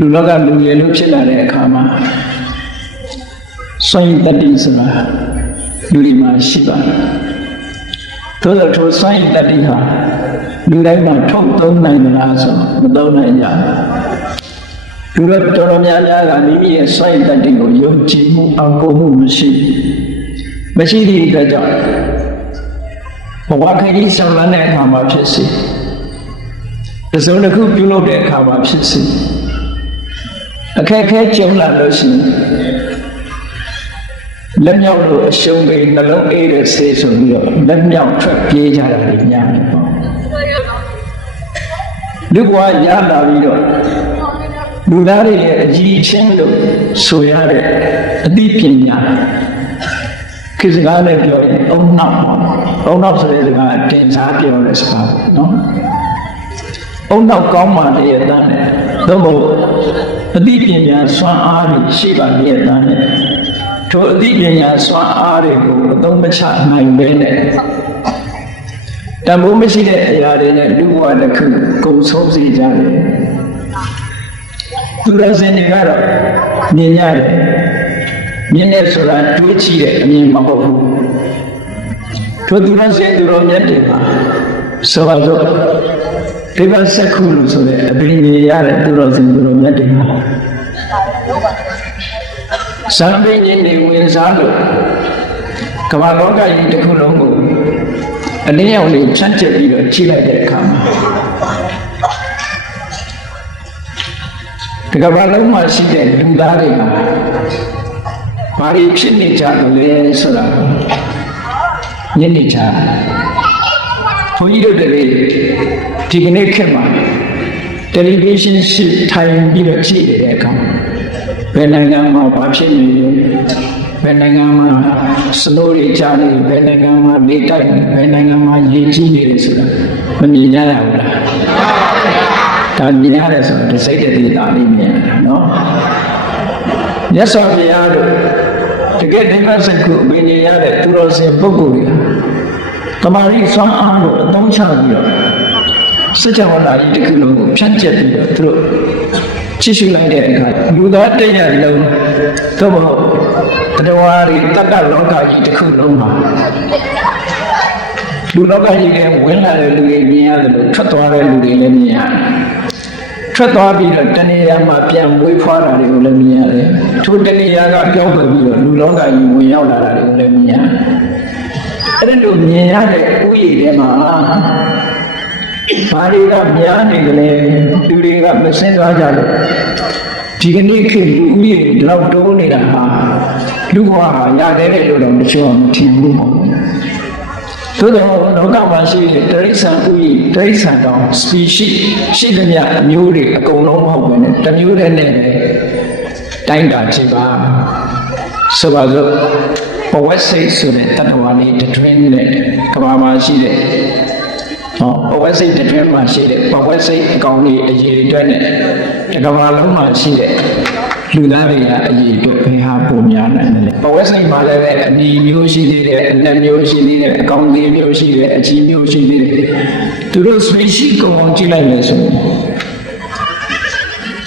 လူလောကလူရည်လို့ဖြစ်လာတဲ့အခါမှာစွန့်ရည်တတိဆိုတာလူတွေမှာရှိပါတယ်သို့သောထိုစွန့်ရည်တတိဟာလူတိုင်းမှာထုတ်သုံးနိုင်မလားဆိုမသုံးနိုင်ကြဘူးလူတော်တော်များများကမိမိရဲ့စွန့်ရည်တတိကိုယုံကြည်မှုအောင်ကိုမှုမရှိသည့်အတွက်ကြောင့်ဘဝခရီးဆောင်လာတဲ့အခါမှာဖြစ်စေတစ်စုံတစ်ခုပြုလုပ်တဲ့အခါမှာဖြစ်စေအခက်အခဲကြုံလာလို့ရှိရင်လက်မြောက်လို့အရှုံးတွေနှလုံးအေးတဲ့ဆေးဆိုပြီးတော့လက်မြောက်ထွက်ပြေးကြတာတွေများတယ်ပေါ့လူဘဝရလာပြီးတော့လူသားတွေရဲ့အကြီးအချင်းလို့ဆိုရတဲ့အသိပညာခေတ်စကားနဲ့ပြောရင်အုံနောက်ဆိုတဲ့စကားတင်စားပြောတဲ့စကားနော်အုံနောက်ကောင်းမှလည်းအတန်းနဲ့သို့မဟုတ်အသိပညာစွမ်းအားတွေရှိပါလျက်သားနဲ့ထိုအသိပညာစွမ်းအားတွေကိုအသုံးမချနိုင်ဘဲနဲ့တန်ဖိုးမရှိတဲ့အရာတွေနဲ့လူဘဝတစ်ခုကုန်ဆုံးစေကြတယ်သူတော်စင်တွေကတော့မြင်ရတယ်မြင်တဲ့ဆိုတာတွေးကြည့်တဲ့အမြင်မဟုတ်ဘူးထိုသူတော်စင်သူတော်မြတ်တွေပါဆိုပါစို့ဒီဘက်ဆက်ခုလို့ဆိုတဲ့အပင်ကြီးရတဲ့သူတော်စင်သူတော်မြတ်တွေပါဇံပင်ကြီးနေဝင်စားလို့ကမ္ဘာလောကကြီးတစ်ခုလုံးကိုအလင်းရောင်လေးချမ်းကျက်ပြီးတော့ကြည့်လိုက်တဲ့အခါမှာဒီကမ္ဘာလုံးမှာရှိတဲ့လူသားတွေဟာဘာတွေဖြစ်နေကြလဲဆိုတာညနေချာဘုန်းကြီးတို့တွေဒီကနေ့ခေတ်မှာတယ်လီဗီရှင်းရှိထိုင်ပြီးတော့ကြည့်နေတဲ့အခါဘယ်နိုင်ငံမှာဘာဖြစ်နေလဲဘယ်နိုင်ငံမှာစနိုးတွေကြားနေဘယ်နိုင်ငံမှာလေတိုက်ဘယ်နိုင်ငံမှာရေကြီးနေတယ်ဆိုတာမမြင်ကြရဘူးလားဒါမြင်ရတယ်ဆိုတော့စိတ်တည်းသာလေးမြင်ရတာနော်မြတ်စွာဘုရားတို့တကယ်ဒိဋ္ဌိစိတ်ကိုမြင်ရတဲ့သူတော်စင်ပုဂ္ဂိုလ်တွေတမာရီစွမ်းအားကိုအသုံးချပြီးတော့စัจ java လာကြီးတစ်ခုလုံးကိုဖြန့်ကျက်ပြီးတော့သူတို့ကြည့်ရှုလိုက်တဲ့အခါလူသားတရလုံးသို့မဟုတ်တရားတွေတတ္တလောကကြီးတစ်ခုလုံးမှာလူလောကကြီးကဝင်လာတဲ့လူတွေမြင်ရတယ်လို့ထွက်သွားတဲ့လူတွေလည်းမြင်ရတယ်ထွက်သွားပြီးတော့တဏှာမှာပြန်ဝေးဖွားတာတွေကိုလည်းမြင်ရတယ်ထိုတဏှာကပြောင်းပြီးတော့လူလောကကြီးဝင်ရောက်လာတာတွေကိုလည်းမြင်ရတယ်အဲ့ဒါလိုမြင်ရတဲ့ဥယျာဉ်ထဲမှာဘာတွေကများနေကြလဲလူတွေကမစင်သွားကြလို့ဒီကနေ့ခေတ်လူဥယျာဉ်ဒီလောက်တိုးနေတာဟာလူဘဝဟာရတယ်လို့တော့မချိုးမထင်ဘူးပေါ့သို့တော့လောကမှာရှိတဲ့တိရစ္ဆာန်ဥယျာဉ်တိရစ္ဆာန်တောင် species ရှိသမျှအမျိုးတွေအကုန်လုံးမဟုတ်ဘူးနဲ့တစ်မျိုးတည်းနဲ့တိုင်းတာကြည့်ပါဆိုပါစို့ဘဝစိတ်ဆိုတဲ့တတ္တဝါလေးတွင်နဲ့ကမ္ဘာမှာရှိတဲ့ဘဝစိတ်တွင်မှာရှိတဲ့ဘဝစိတ်အကောင်လေးအရေးအတွက်နဲ့ကမ္ဘာလုံးမှာရှိတဲ့လူသားတွေကအရေးအတွက်ဘယ်ဟာပုံများနိုင်တယ်လဲဘဝစိတ်မှာလည်းအနီမျိုးရှိသေးတယ်အနက်မျိုးရှိသေးတယ်အကောင်လေးမျိုးရှိတယ်အကြီးမျိုးရှိသေးတယ်သူတို့ species ကိုအောင်ကြည့်လိုက်မယ်ဆိုရင်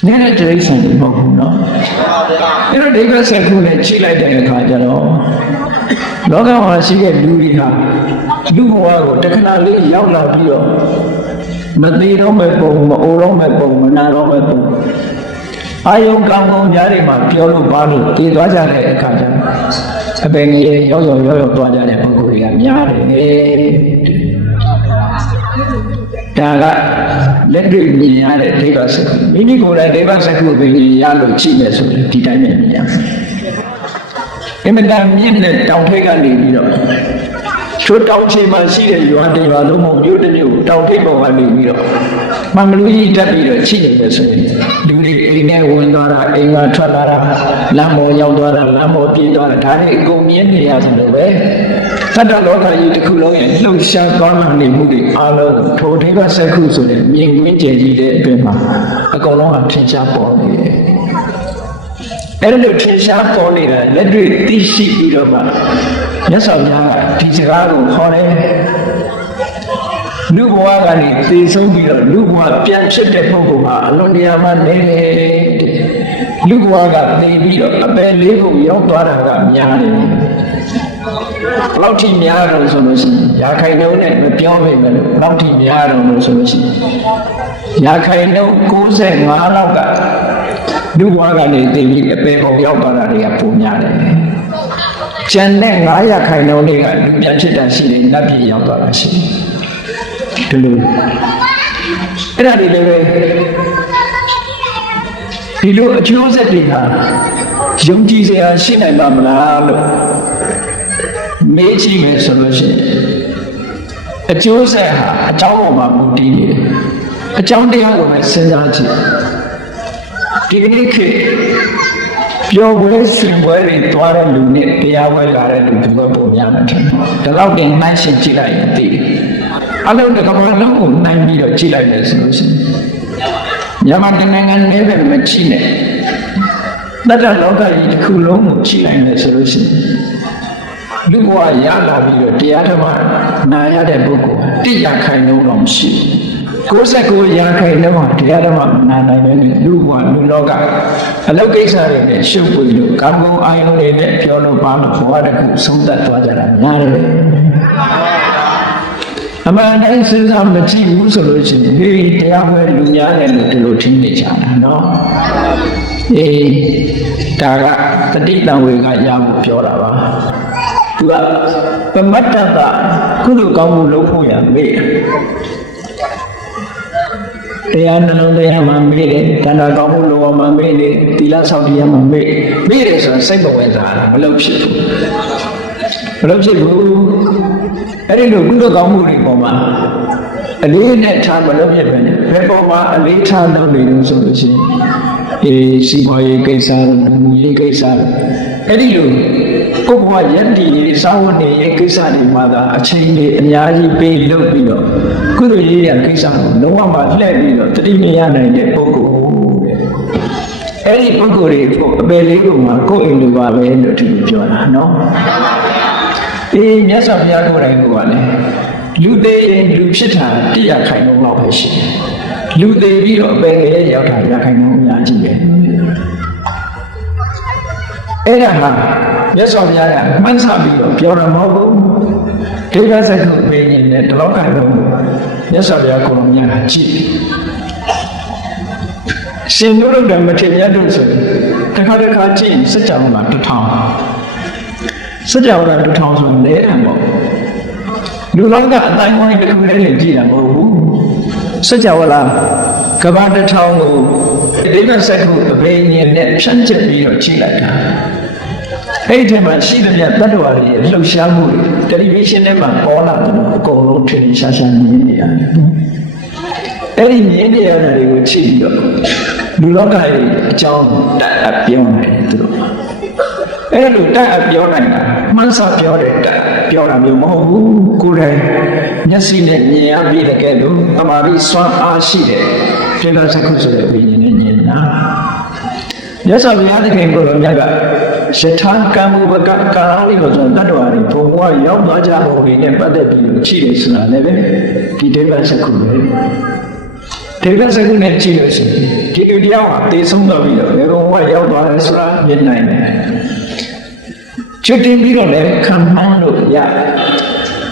နည်းနည်းတိရစ္ဆာန်တွေမဟုတ်ဘူးနော်အဲ့တော့ဒိဗ္ဗစက္ခုနဲ့ကြည့်လိုက်တဲ့အခါကျတော့လောကမှာရှိတဲ့လူတွေဟာလူဘဝကိုတခဏလေးရောက်လာပြီးတော့မသေးတော့မဲ့ပုံမအိုတော့မဲ့ပုံမနာတော့မဲ့ပုံအာယုံကောင်းကောင်းကြားတွေမှာပြောလို့ပါလို့တည်သွားကြတဲ့အခါကျတော့အပင်ကြီးရောက်သွားကြတဲ့ပုဂ္ဂိုလ်တွေကများတယ်ဒါကလက်တွေ့မြင်ရတဲ့ဒိဗ္ဗစက္ခုမိမိကိုယ်တိုင်ဒိဗ္ဗစက္ခုကိုမြင်ရလို့ကြည့်မယ်ဆိုရင်ဒီတိုင်းနဲ့မြင်ရမယ်အင်မတန်မြင့်တဲ့တောင်ထိပ်ကနေပြီးတော့ချိုးတောင်ချေမှာရှိတဲ့ရွာတွေပါလုံးမမြို့တစ်မြို့တောင်ထိပ်ပေါ်ကနေပြီးတော့မမလူကြီးတက်ပြီးတော့ချိနေတယ်ဆိုရင်လူတွေအိမ်ထဲဝင်သွားတာအိမ်ကထွက်လာတာလမ်းပေါ်ရောက်သွားတာလမ်းပေါ်ပြေးသွားတာဒါတွေအကုန်မြင်နေရသလိုပဲသတ္တလောကကြီးတစ်ခုလုံးရဲ့လှုပ်ရှားသွားလာနေမှုတွေအားလုံးထိုဒိဗ္ဗစက္ခုဆိုတဲ့မြင်ကွင်းကျယ်ကြီးတဲ့အတွင်းမှာအကုန်လုံးအထင်ရှားပေါ်နေတယ်အဲ့လိုထင်ရှားပေါ်နေတာလက်တွေ့သိရှိပြီးတော့မှမြတ်စွာဘုရားကဒီစကားကိုဟောတယ်လူဘဝကနေသိဆုံးပြီးတော့လူဘဝပြန်ဖြစ်တဲ့ပုဂ္ဂိုလ်ဟာအလွန်တရာမှနေတယ် လူဘဝကနေပြီးတော့အပယ်လေးကိုရောက်သွားတာကများတယ်ဘယ်လောက်ထိများတော့ဆိုလို့ရှိရင်ရာခိုင်နှုန်းနဲ့မပြောမိမယ်လို့ဘယ်လောက်ထိများတော့လို့ဆိုလို့ရှိရင်ရာခိုင်နှုန်း95လောက်ကလူဘဝကနေတည်ပြီးအပယ်ကိုရောက်သွားတာတွေကပုံများတယ်ကျန်တဲ့900ခိုင်နှုန်းတွေကလူပြန်ဖြစ်တာရှိတယ်နတ်ပြည်ရောက်သွားတာရှိတယ်ဒီလိုအဲ့ဒါတွေလည်းဒီလိုအကျိုးဆက်တွေကယုံကြည်စရာရှိနိုင်ပါမလားလို့မေးကြည့်မယ်ဆိုလို့ရှိရင်အကျိုးဆက်ဟာအကြောင်းပေါ်မှာမူတည်နေတယ်အကြောင်းတရားကိုပဲစဉ်းစားကြည့်ဒီကနေ့ခေတ်ပျော်ပွဲစင်ပွဲတွေတွားတဲ့လူနဲ့တရားပွဲလာတဲ့လူတွေပုံများတယ်ဒီလောက်တင်နှိုင်းရှင်ကြည့်လိုက်ရင်သိတယ်အလုံးတစ်ကမ္ဘာလုံးကိုနှိုင်းပြီးတော့ကြည့်လိုက်တယ်ဆိုလို့ရှိရင်မြန်မာနိုင်ငံနဲ့ပဲမကြည့်နဲ့တတ္တလောကကြီးတစ်ခုလုံးကိုကြည့်လိုက်တယ်ဆိုလို့ရှိရင်လူဘဝရလာပြီးတော့တရားဓမ္မနာရတဲ့ပုဂ္ဂိုလ်100ခိုင်နှုန်းတော့မရှိဘူး69ရာခိုင်နှုန်းမှာတရားဓမ္မနာနိုင်တဲ့လူဘဝလူလောကအလုတ်ကိစ္စတွေနဲ့ရှုပ်ပွေလို့ကာမဂုဏ်အာယုန်တွေနဲ့ပြောလို့ပါလို့ဘဝတစ်ခုဆုံးသက်သွားကြတာများတယ်အမှန်တိုင်းစဉ်းစားမကြည့်ဘူးဆိုလို့ရှိရင်ဒီတရားပွဲလူများတယ်လို့ဒီလိုထင်နေကြတာနော်ဒါကတတိတံဝေကရဖို့ပြောတာပါသူကပမတ္တကကုသိုလ်ကောင်းမှုလုပ်ဖို့ရမေ့တရားနှလုံးတရားမှမေ့တယ်တဏှာကောင်းမှုလုပ်အောင်မှမေ့တယ်သီလဆောက်တရားမှမေ့တယ်ဆိုရင်စိတ်ဘဝင်စားတာမလုပ်ဖြစ်ဘူးမလုပ်ဖြစ်ဘူးအဲ့ဒီလိုကုသိုလ်ကောင်းမှုတွေပေါ်မှာအလေးနဲ့ထားမလုပ်ဖြစ်ပဲဘယ်ပေါ်မှာအလေးထားလုပ်နေလို့ဆိုလို့ရှိရင်စီးပွားရေးကိစ္စတို့လူရေးကိစ္စတို့အဲ့ဒီလိုပုဂ္ဂိုလ်ရဲ့ယတ္တိစာဝတ်နေရေးကိစ္စတွေမှာသာအချိန်တွေအများကြီးပေးလုပ်ပြီးတော့ကုသိုလ်ရေးရကိစ္စကိုလုံးဝမှလှည့်ပြီးတော့တတိမရနိုင်တဲ့ပုဂ္ဂိုလ်အဲ့ဒီပုဂ္ဂိုလ်တွေကိုအပယ်လေးကိုမှကိုယ်အိမ်လိုပါပဲလို့သူပြောတာနော်မြတ်စွာဘုရားကိုယ်တိုင်ကလည်းလူသေးရင်လူဖြစ်တာ100ခိုင်နှုန်းလောက်ပဲရှိတယ်လူသေးပြီးတော့အပယ်လေးရောက်တာ100ခိုင်နှုန်းအများကြီးပဲအဲ့ဒါဟာမြတ်စွာဘုရားကမှန်းဆပြီးတော့ပြောတာမဟုတ်ဘူးဒိဋ္ဌိစကုပင်းနဲ့တလောကလုံးမြတ်စွာဘုရားကိုယ်တော်မြတ်ကကြည့်ရှင်တို့တို့မထေရတို့ဆိုတစ်ခါတစ်ခါကြည့်စัจ java မှာ1000စัจ java 1000ဆိုလဲတယ်ပေါ့လူလောကအတိုင်းဝိုင်းတစ်ခုလေးနဲ့ကြည့်တာမဟုတ်ဘူးစัจ java ကဘာ1000ကိုဒိဋ္ဌိစကုပင်းနဲ့ဖြန့်ကျက်ပြီးတော့ကြည့်လိုက်တာအဲ့ဒီမှာရှိတဲ့တတ္တဝါတွေရဲ့လှုပ်ရှားမှုတွေတယ်လီဗီရှင်းထဲမှာပေါ်လာတယ်အကုန်လုံးထင်ရှားရှားမြင်နေရတယ်အဲ့ဒီမြင်နေရတဲ့တွေကိုကြည့်ပြီးတော့လူလောကရဲ့အကြောင်းတက်အပ်ပြောနိုင်တယ်သူတို့အဲ့လိုတက်အပ်ပြောနိုင်တာမှန်းဆပြောတဲ့တက်ပြောတာမျိုးမဟုတ်ဘူးကိုယ်တိုင်မျက်စိနဲ့မြင်ရပြီးတကယ်လို့တမာပြီးစွမ်းအားရှိတဲ့ဒိဋ္ဌိစကုဆိုတဲ့ဝိညာဉ်နဲ့မြင်တာမြတ်စွာဘုရားသခင်ကိုယ်တော်မြတ်ကယထာကံမူပကကာလိလို့ဆိုတတ္တဝါတွေဘုံဘဝရောက်သွားကြပုံတွေနဲ့ပတ်သက်ပြီးကြည့်လို့ဆိုတာလည်းပဲဒီဒိဋ္ဌိစကုပဲဒိဋ္ဌိစကုနဲ့ကြည့်လို့ရှိရင်ဒီလူတရားဟာသိဆုံးတော့ပြီးတော့ဘယ်ဘဝရောက်သွားလဲဆိုတာမြင်နိုင်တယ်ကျွတ်တင်ပြီးတော့လည်းခံမှန်းလို့ရ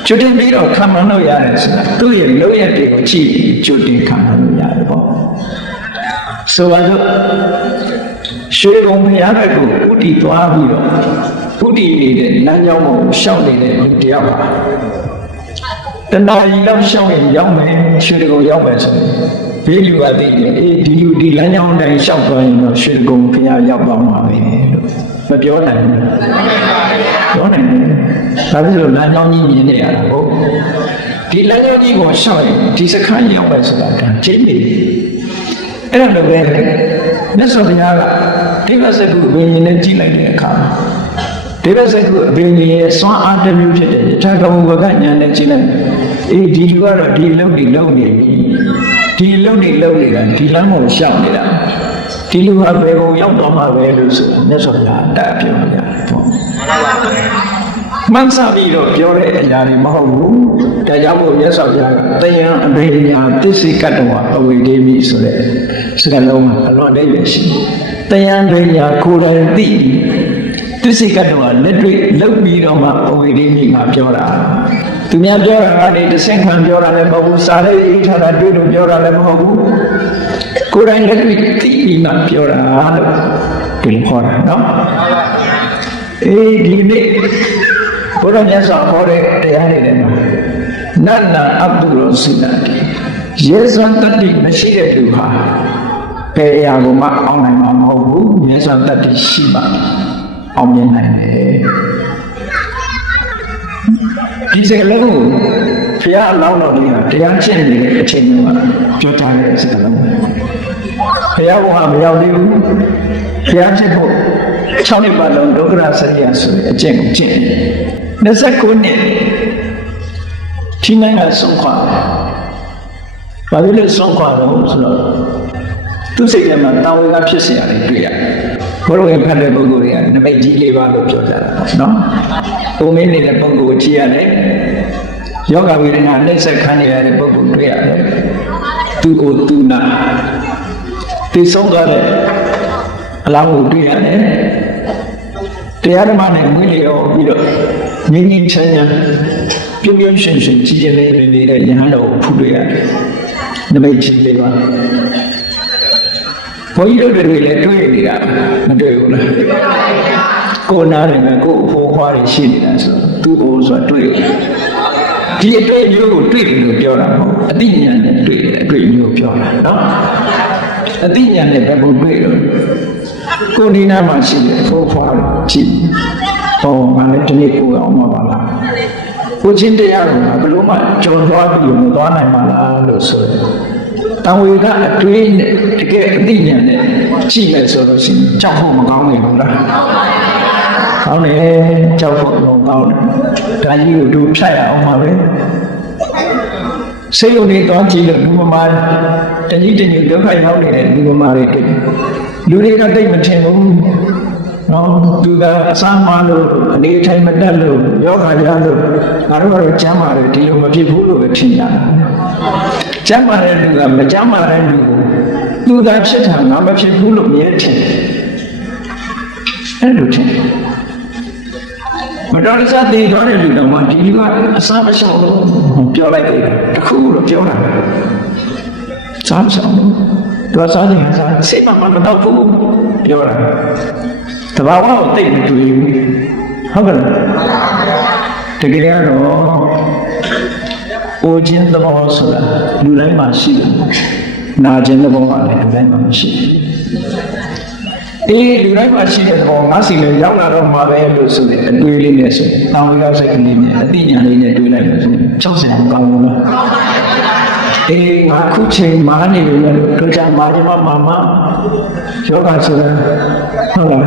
ကျွတ်တင်ပြီးတော့ခံမှန်းလို့ရတယ်ဆိုတာသူ့ရဲ့လုပ်ရတဲ့ကိုကြည့်ကျွတ်တင်ခံမှန်းလို့ရတယ်ပေါ့ဆိုပါတော့ရွှေဘုံဘုရားဘက်ကိုဥတီသွားပြီးတော့ဥတီနေတဲ့လမ်းကြောင်းကိုရှောက်နေတဲ့လူတယောက်ပါတဏှာကြီးလောက်ရှောက်ရင်ရောက်မယ်ရွှေတကုံရောက်မယ်ဆိုရင်ဘေးလူကသိတယ်ဒီလူဒီလမ်းကြောင်းတိုင်းရှောက်သွားရင်တော့ရွှေတကုံဘုရားရောက်သွားမှာပဲလို့မပြောနိုင်ဘူးပြောနိုင်တယ်ဒါဖြစ်လို့လမ်းကြောင်းကြီးမြင်နေရတာဟုတ်ဒီလမ်းကြောင်းကြီးကိုရှောက်ရင်ဒီစခန်းရောက်မယ်ဆိုတာကကျင်းနေအဲ့ဒါလိုပဲမြတ်စွာဘုရားကဒိဋ္ဌိစကုအဘိညာဉ်နဲ့ကြည့်လိုက်တဲ့အခါဒိဋ္ဌိစကုအဘိညာဉ်ရဲ့စွမ်းအားတစ်မျိုးဖြစ်တဲ့ယထာကမူပကဉာဏ်နဲ့ကြည့်လိုက်ဒီလူကတော့ဒီလုံနေလုံနေပြီဒီလုံနေလုံနေတာဒီလမ်းကိုရှောက်နေတာဒီလူဟာဘယ်ကိုရောက်တော့မှာပဲလို့ဆိုမြတ်စွာဘုရားတာပြောရတယ်ပေါ့ မှန်စားပြီးတော့ပြောတဲ့အရာတွေမဟုတ်ဘူးဒါကြောင့်မို့မြတ်စွာဘုရားကတယံအဘိညာသစ္စိကတ္တဝအဝိဒေမိဆိုတဲ့စကားလုံးကအလွန်အဓိပ္ပာယ်ရှိတယံအဘိညာကိုယ်တိုင်သိသစ္စိကတ္တဝလက်တွေ့လုပ်ပြီးတော့မှအဝိဒေမိကပြောတာသူများပြောတာကနေတစ်ဆင့်ခံပြောတာလည်းမဟုတ်ဘူးစာရေးအိထားတာတွေ့လို့ပြောတာလည်းမဟုတ်ဘူးကိုယ်တိုင်လက်တွေ့သိပြီးမှပြောတာလို့ဒီလိုခေါ်တာနော်ဒီနေ့ဘုရားမြတ်စွာဘုရားတရားတွေထဲမှာနတ်နာအဘ္ဗုရောစိနာတိယေဇန်တတိမရှိတဲ့သူဟာဘယ်အရာကိုမှအောင်နိုင်မှာမဟုတ်ဘူးယေဇန်တတိရှိမှအောင်မြင်နိုင်တယ်ဒီစကားလုံးကိုဘုရားအလောင်းတော်ကြီးကတရားကျင့်နေတဲ့အချိန်ကပြောထားတဲ့စကားလုံးဘုရားဘုရားမရောက်သေးဘူးဘုရားဖြစ်ဖို့6နှစ်ပတ်လုံးဒုက္ခရစရိယဆိုတဲ့အကျင့်ကိုကျင့်29နှစ်ဒီနိုင်ငံဆုံးခွာဘာလို့လဲဆုံးခွာတော့ဆိုတော့သူစိတ်ထဲမှာတာဝန်ကဖြစ်เสียရတယ်တွေ့ရတယ်ဘုရားရဲ့ဖတ်တဲ့ပုဂ္ဂိုလ်တွေကနမိတ်ကြီးလေးပါလို့ပြောကြတာနော်။ပုံမင်းနေတဲ့ပုဂ္ဂိုလ်ကြည့်ရတယ်။ယောဂဝေဒနာနှိစ္စခံနေရတဲ့ပုဂ္ဂိုလ်တွေ့ရတယ်။သူ့ကိုသူနာသိဆုံးသွားတဲ့အလောင်းကိုတွေ့ရတယ်။တရားဓမ္မနဲ့ဝိလေရောပြီးတော့ငြိမ်းငြိမ်းချမ်းချမ်းပြုံးပြုံးရှင်ရှင်ကြည်ကြည်လေးနေတဲ့ယဟန်တော်ကိုဖူးတွေ့ရတယ်။နမိတ်ကြီးလေးပါဘုန်းကြီးတို့တွေလည်းတွေ့နေတာမတွေ့ဘူးလားကိုနားတယ်ကကိုအဖိုးခွားတွေရှိနေတာဆိုသူ့ဘိုးဆိုတွေ့ဒီအတွေ့အကြုံကိုတွေ့တယ်လို့ပြောတာမဟုတ်အသိဉာဏ်နဲ့တွေ့တယ်အတွေ့အကြုံကိုပြောတာနော်အသိဉာဏ်နဲ့ဘယ်လိုတွေ့လို့ကိုဒီနားမှာရှိတယ်အဖိုးခွားကြည့်ဟောငါလည်းဒီနေ့ကိုအောင်မှာပါလားကိုချင်းတရားကဘယ်လိုမှကြော်သွားပြီးမသွားနိုင်ပါလားလို့ဆိုတယ်တံဝေကအတွေးနဲ့တကယ်အသိဉာဏ်နဲ့ကြည့်မယ်ဆိုလို့ရှိရင်ကြောက်ဖို့မကောင်းဘူးလားကောင်းတယ်ကြောက်ဖို့မကောင်းတယ်ဒါကြီးကိုတို့ဖြတ်ရအောင်ပါပဲစိတ်ုံနေတော့ကြည့်လို့လူမမာတကြီးတကြီးဒုက္ခရောက်နေတဲ့လူမမာတွေတွေ့လူတွေကတိတ်မထင်ဘူးနော်သူကအစမ်းမလို့အနေထိုင်မတတ်လို့ယောဂရလို့ငါတို့ကတော့ကျမ်းပါတယ်ဒီလိုမဖြစ်ဘူးလို့ပဲထင်ကြတာကျမ်းပါတယ်လူကမကျမ်းပါတဲ့လူကိုသူသာဖြစ်တာငါမဖြစ်ဘူးလို့မြဲထင်အဲ့လိုထင်မတော်တဆသေးတော့တဲ့လူတော့မှဒီလူကအစားမရှောင်လို့ပြောလိုက်တယ်တခုလို့ပြောတာစားမရှောင်လို့သူစားတယ်စားစိတ်မှမတော့ဘူးပြောတာတဘာဝကိုသိမတွေ့ဘူးဟုတ်ကဲ့တကယ်တော့အိုခြင်းသဘောဆိုတာလူတိုင်းမှာရှိတယ်နာခြင်းသဘောကလည်းလူတိုင်းမှာရှိတယ်လူတိုင်းမှာရှိတဲ့သဘောငါစီလည်းရောက်လာတော့မှာပဲလို့ဆိုတဲ့အတွေးလေးနဲ့ဆိုရင်တောင်းရစိတ်ကလေးနဲ့အသိဉာဏ်လေးနဲ့တွေးလိုက်လို့ဆိုရင်60ကောင်းလို့လားငါခုချိန်မာနေပြီလို့တို့ကြမာခြင်းမမယောဂဆိုတာဟုတ်လား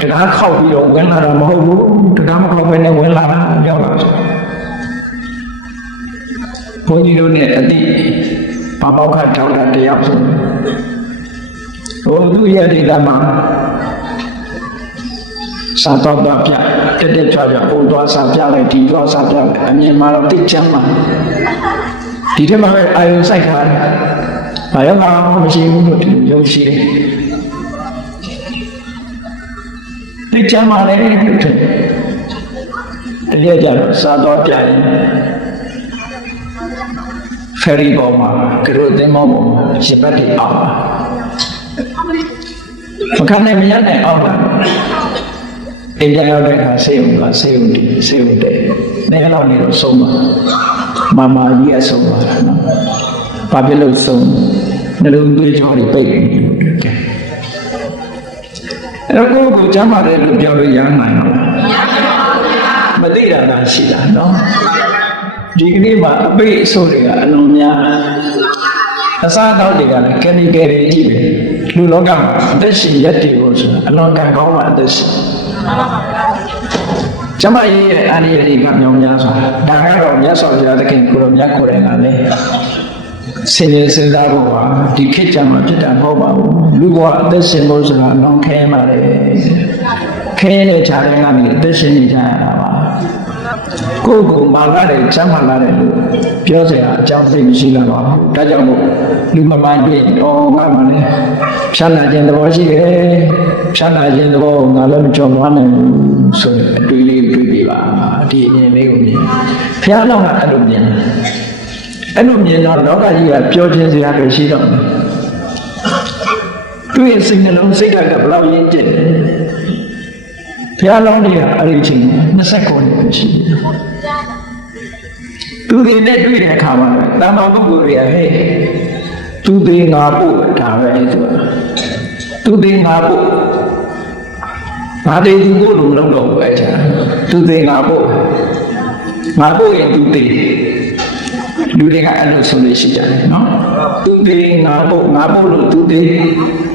တရားခောက်ပြီးတော့ဝင်လာတာမဟုတ်ဘူးတရားမခောက်ဘဲနဲ့ဝင်လာတာရောက်လာဆိုဘုန်းကြီးတို့နဲ့အတိပါပေါခထောက်တာတရားဆိုသူရဲ့ဒေသမှာစာတော့ပြတက်ကြွဟိုသွားစာပြလိုက်ဒီသွားစာပြလိုက်အမြင်မှာတော့သိချမ်းမှာဒီထက်မှပဲအာယုံစိုက်ထားတယ်။ဘာရောက်မှမရှိဘူးလို့ဒီလိုယုံရှိတယ်။သိချမ်းမှာလည်းလို့ထင်တကယ်ကြတော့စာတော့ပြရင်ဖယ်ရီပေါ်မှာကရိုသင်းမောပေါ်မှာရှစ်ပတ်တွေအောင်မခံနိုင်မရနိုင်အောင်အိမ်ရောက်တဲ့အခါဆေးရုံကဆေးရုံဒီဆေးရုံတဲ့နေလောက်နေတော့ဆုံးပါမမကြီးအဆုံးပါနော်ဘာဖြစ်လို့ဆုံးနှလုံးသွေးကြောတွေပိတ်နေအဲ့တော့ကိုယ်ကျမ်းပါတယ်လို့ပြောလို့ရနိုင်မှာမသိတာကရှိတာနော်ဒီကနေ့မှာအပိတ်အဆိုးတွေကအလုံးများအစားအသောက်တွေကလည်းကယ်မီကယ်တွေကြီးပဲလူလောကမှာအသက်ရှင်ရက်တည်ဖို့ဆိုတာအလွန်ကံကောင်းမှအသက်ရှင်ကျမရဲ့အာရိယတွေကမြောင်များစွာဒါကတော့မြတ်စွာဘုရားသခင်ကိုရောမြတ်ကိုယ်တိုင်ကလည်းစဉ်းစားဖို့ပါဒီခေတ်ကြမှာဖြစ်တာမဟုတ်ပါဘူးလူကအသက်ရှင်ဖို့ဆိုတာတော့ခဲပါလေခဲတဲ့ခြားတဲ့ကနေအသက်ရှင်နေကြရတာပါ ကိုမာလာတယ်ချမ်းမာလာတယ်လို့ပြောစရာအကြောင်းသိမရှိလာပါဘူးဒါကြောင့်မို့လူမမိုင်းတွေ့တော့ငါမှလည်းဖြတ်လာခြင်းသဘောရှိတယ်ဖြတ်လာခြင်းသဘောငါလည်းမကြော်လွှမ်းနိုင်ဘူးဆိုရင်အတွေ့လေးတွေ့ပြပါဒီအမြင်လေးကိုမြင်ဘုရားတော်ကအဲ့လိုမြင်တော့လောကကြီးကပြောခြင်းစရာတွေရှိတော့သူ့ရဲ့စိတ်နှလုံးစိတ်ဓာတ်ကဘယ်လောက်ရင်းကျက်လဲဘုရားလုံးတွေကအဲ့ဒီချိန်29နှစ်ရှိတယ်သူတွေနဲ့တွေ့တဲ့အခါမှာတာမန်ပုဂ္ဂိုလ်တွေကဟဲ့သူတွေငါပို့ဒါပဲဆိုတာသူတွေငါပို့ငါတွေသူပို့လို့မလုပ်တော့ဘူးအဲ့ဒါသူတွေငါပို့ရင်သူတွေလူတွေကအဲ့လိုဆိုလို့ရှိကြတယ်နော်သူတွေငါပို့လို့သူတွေ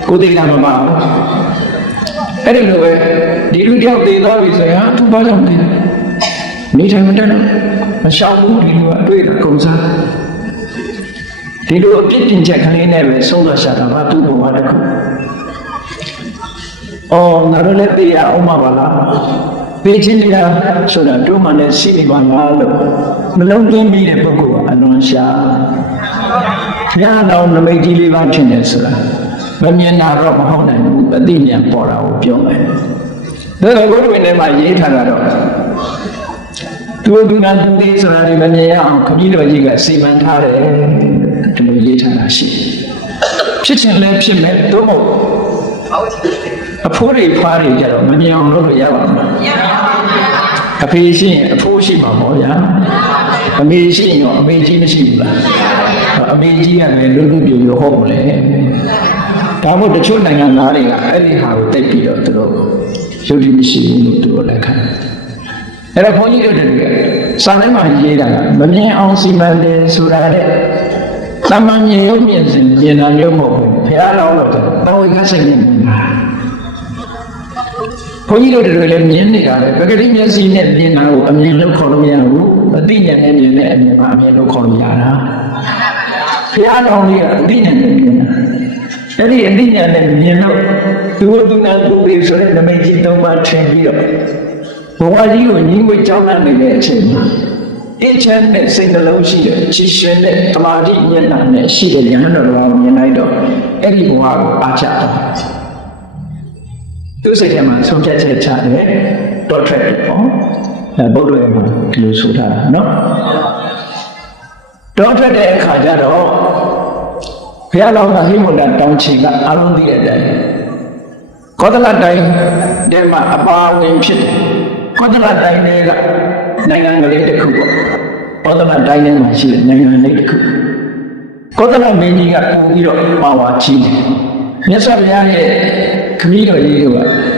ကိုယ်တွေကမမဘူးအဲ့ဒီလိုပဲဒီလူတယောက်တည်သွားပြီဆိုရင်သူဘာကြောင့်လဲနေထိုင်မတတ်တော့မရှောင်ဘူးဒီလိုအတွေ့အကြုံစားဒီလိုအပြစ်တင်ချက်ကလေးနဲ့ပဲဆုံးသွားရှာတာကသူ့ဘဝတစ်ခုအော်ငါတို့လည်းသိရအောင်ပါလားသိချင်းတရားဆိုတာတို့မှလည်းရှိနေပါလားလို့မလုံးသွင်းမိတဲ့ပုဂ္ဂိုလ်ကအလွန်ရှာဘုရားတော်နမိတ်ကြီးလေးပါထင်တယ်ဆိုတာမမြင်တာတော့မဟုတ်နိုင်ဘူးအသိဉာဏ်ပေါ်တာကိုပြောမယ်ဒါတော့ဘုရားဝင်ထဲမှာရေးထားတာတော့သူနာသူသေးဆိုတာဒီမမြင်ရအောင်ခကြီးတော်ကြီးကစီမံထားတယ်ဒီလိုရေးထားတာရှိဖြစ်ချင်လည်းဖြစ်မယ်တို့မဟုတ်အဖိုးတွေဖွားတွေကြတော့မမြင်အောင်လုပ်လို့ရပါမလားမရပါဘူးအဖေရှိရင်အဖိုးရှိမှာပေါ့ဗျာအမေရှိရင်ရောအမေကြီးမရှိဘူးလားအမေကြီးကလည်းလွတ်လွတ်ပြည့်ဟုတ်မလဲဒါမို့တချို့နိုင်ငံသားတွေကအဲ့ဒီဟာကိုတိတ်ပြီးတော့သူတို့ရုပ်တည်မရှိဘူးလို့သူတို့လက်ခံအဲ့တော့ဘုန်းကြီးတို့တွေကစာထဲမှာရေးတာကမမြင်အောင်စီမံတယ်ဆိုတာလေသမန်မြေရုပ်မြင်စဉ်မြင်တာမျိုးမဟုတ်ဘူးဘုရားတော်လို့တော်ဝိကစိတ်နဲ့မြင်တာဘုန်းကြီးတို့တွေလည်းမြင်နေတာလေပဂတိမျက်စိနဲ့မြင်တာကိုအမြင်လို့ခေါ်လို့မရဘူးအသိဉာဏ်နဲ့မြင်တဲ့အမြင်မှာအမြင်လို့ခေါ်လို့ရတာဘုရားတော်ကြီးကအသိဉာဏ်နဲ့မြင်တာအဲ့ဒီအသိဉာဏ်နဲ့မြင်လို့သူနာသူတွေဆိုတဲ့နမိတ်ကြီးသုံးပါထင်ပြီးတော့ဘဝကြီးကိုညီငွေကြောင်းလာနေတဲ့အချိန်မှာအင်းချမ်းတဲ့စိတ်နှလုံးရှိတဲ့ချီရှင်တဲ့တမာတိဉာဏ်နဲ့ရှိတဲ့ဉာဏ်တော်ကိုမြင်လိုက်တော့အဲ့ဒီဘဝကိုအားချတယ်သူစိတ်ထဲမှာဆုံးဖြတ်ချက်ချတယ်တော့ထွက်တယ်ပေါ့ဗုဒ္ဓရဲ့မှာဒီလိုဆိုထားတာနော်တော့ထွက်တဲ့အခါကျတော့ဘုရားတော်ကဟိမန္တတောင်းချီကအလုံးသိတဲ့အတိုင်းကောသလတိုင်းထဲမှာအပါဝင်ဖြစ်တယ်ကောသလတိုင်းတွေကနိုင်ငံကလေးတစ်ခုပေါ့ကောသလတိုင်းထဲမှာရှိတဲ့နိုင်ငံလေးတစ်ခုကောသလမင်းကြီးကပို့ပြီးတော့ပါဝါကြီးတယ်မြတ်စွာဘုရားရဲ့ခမည်းတော်ကြီးက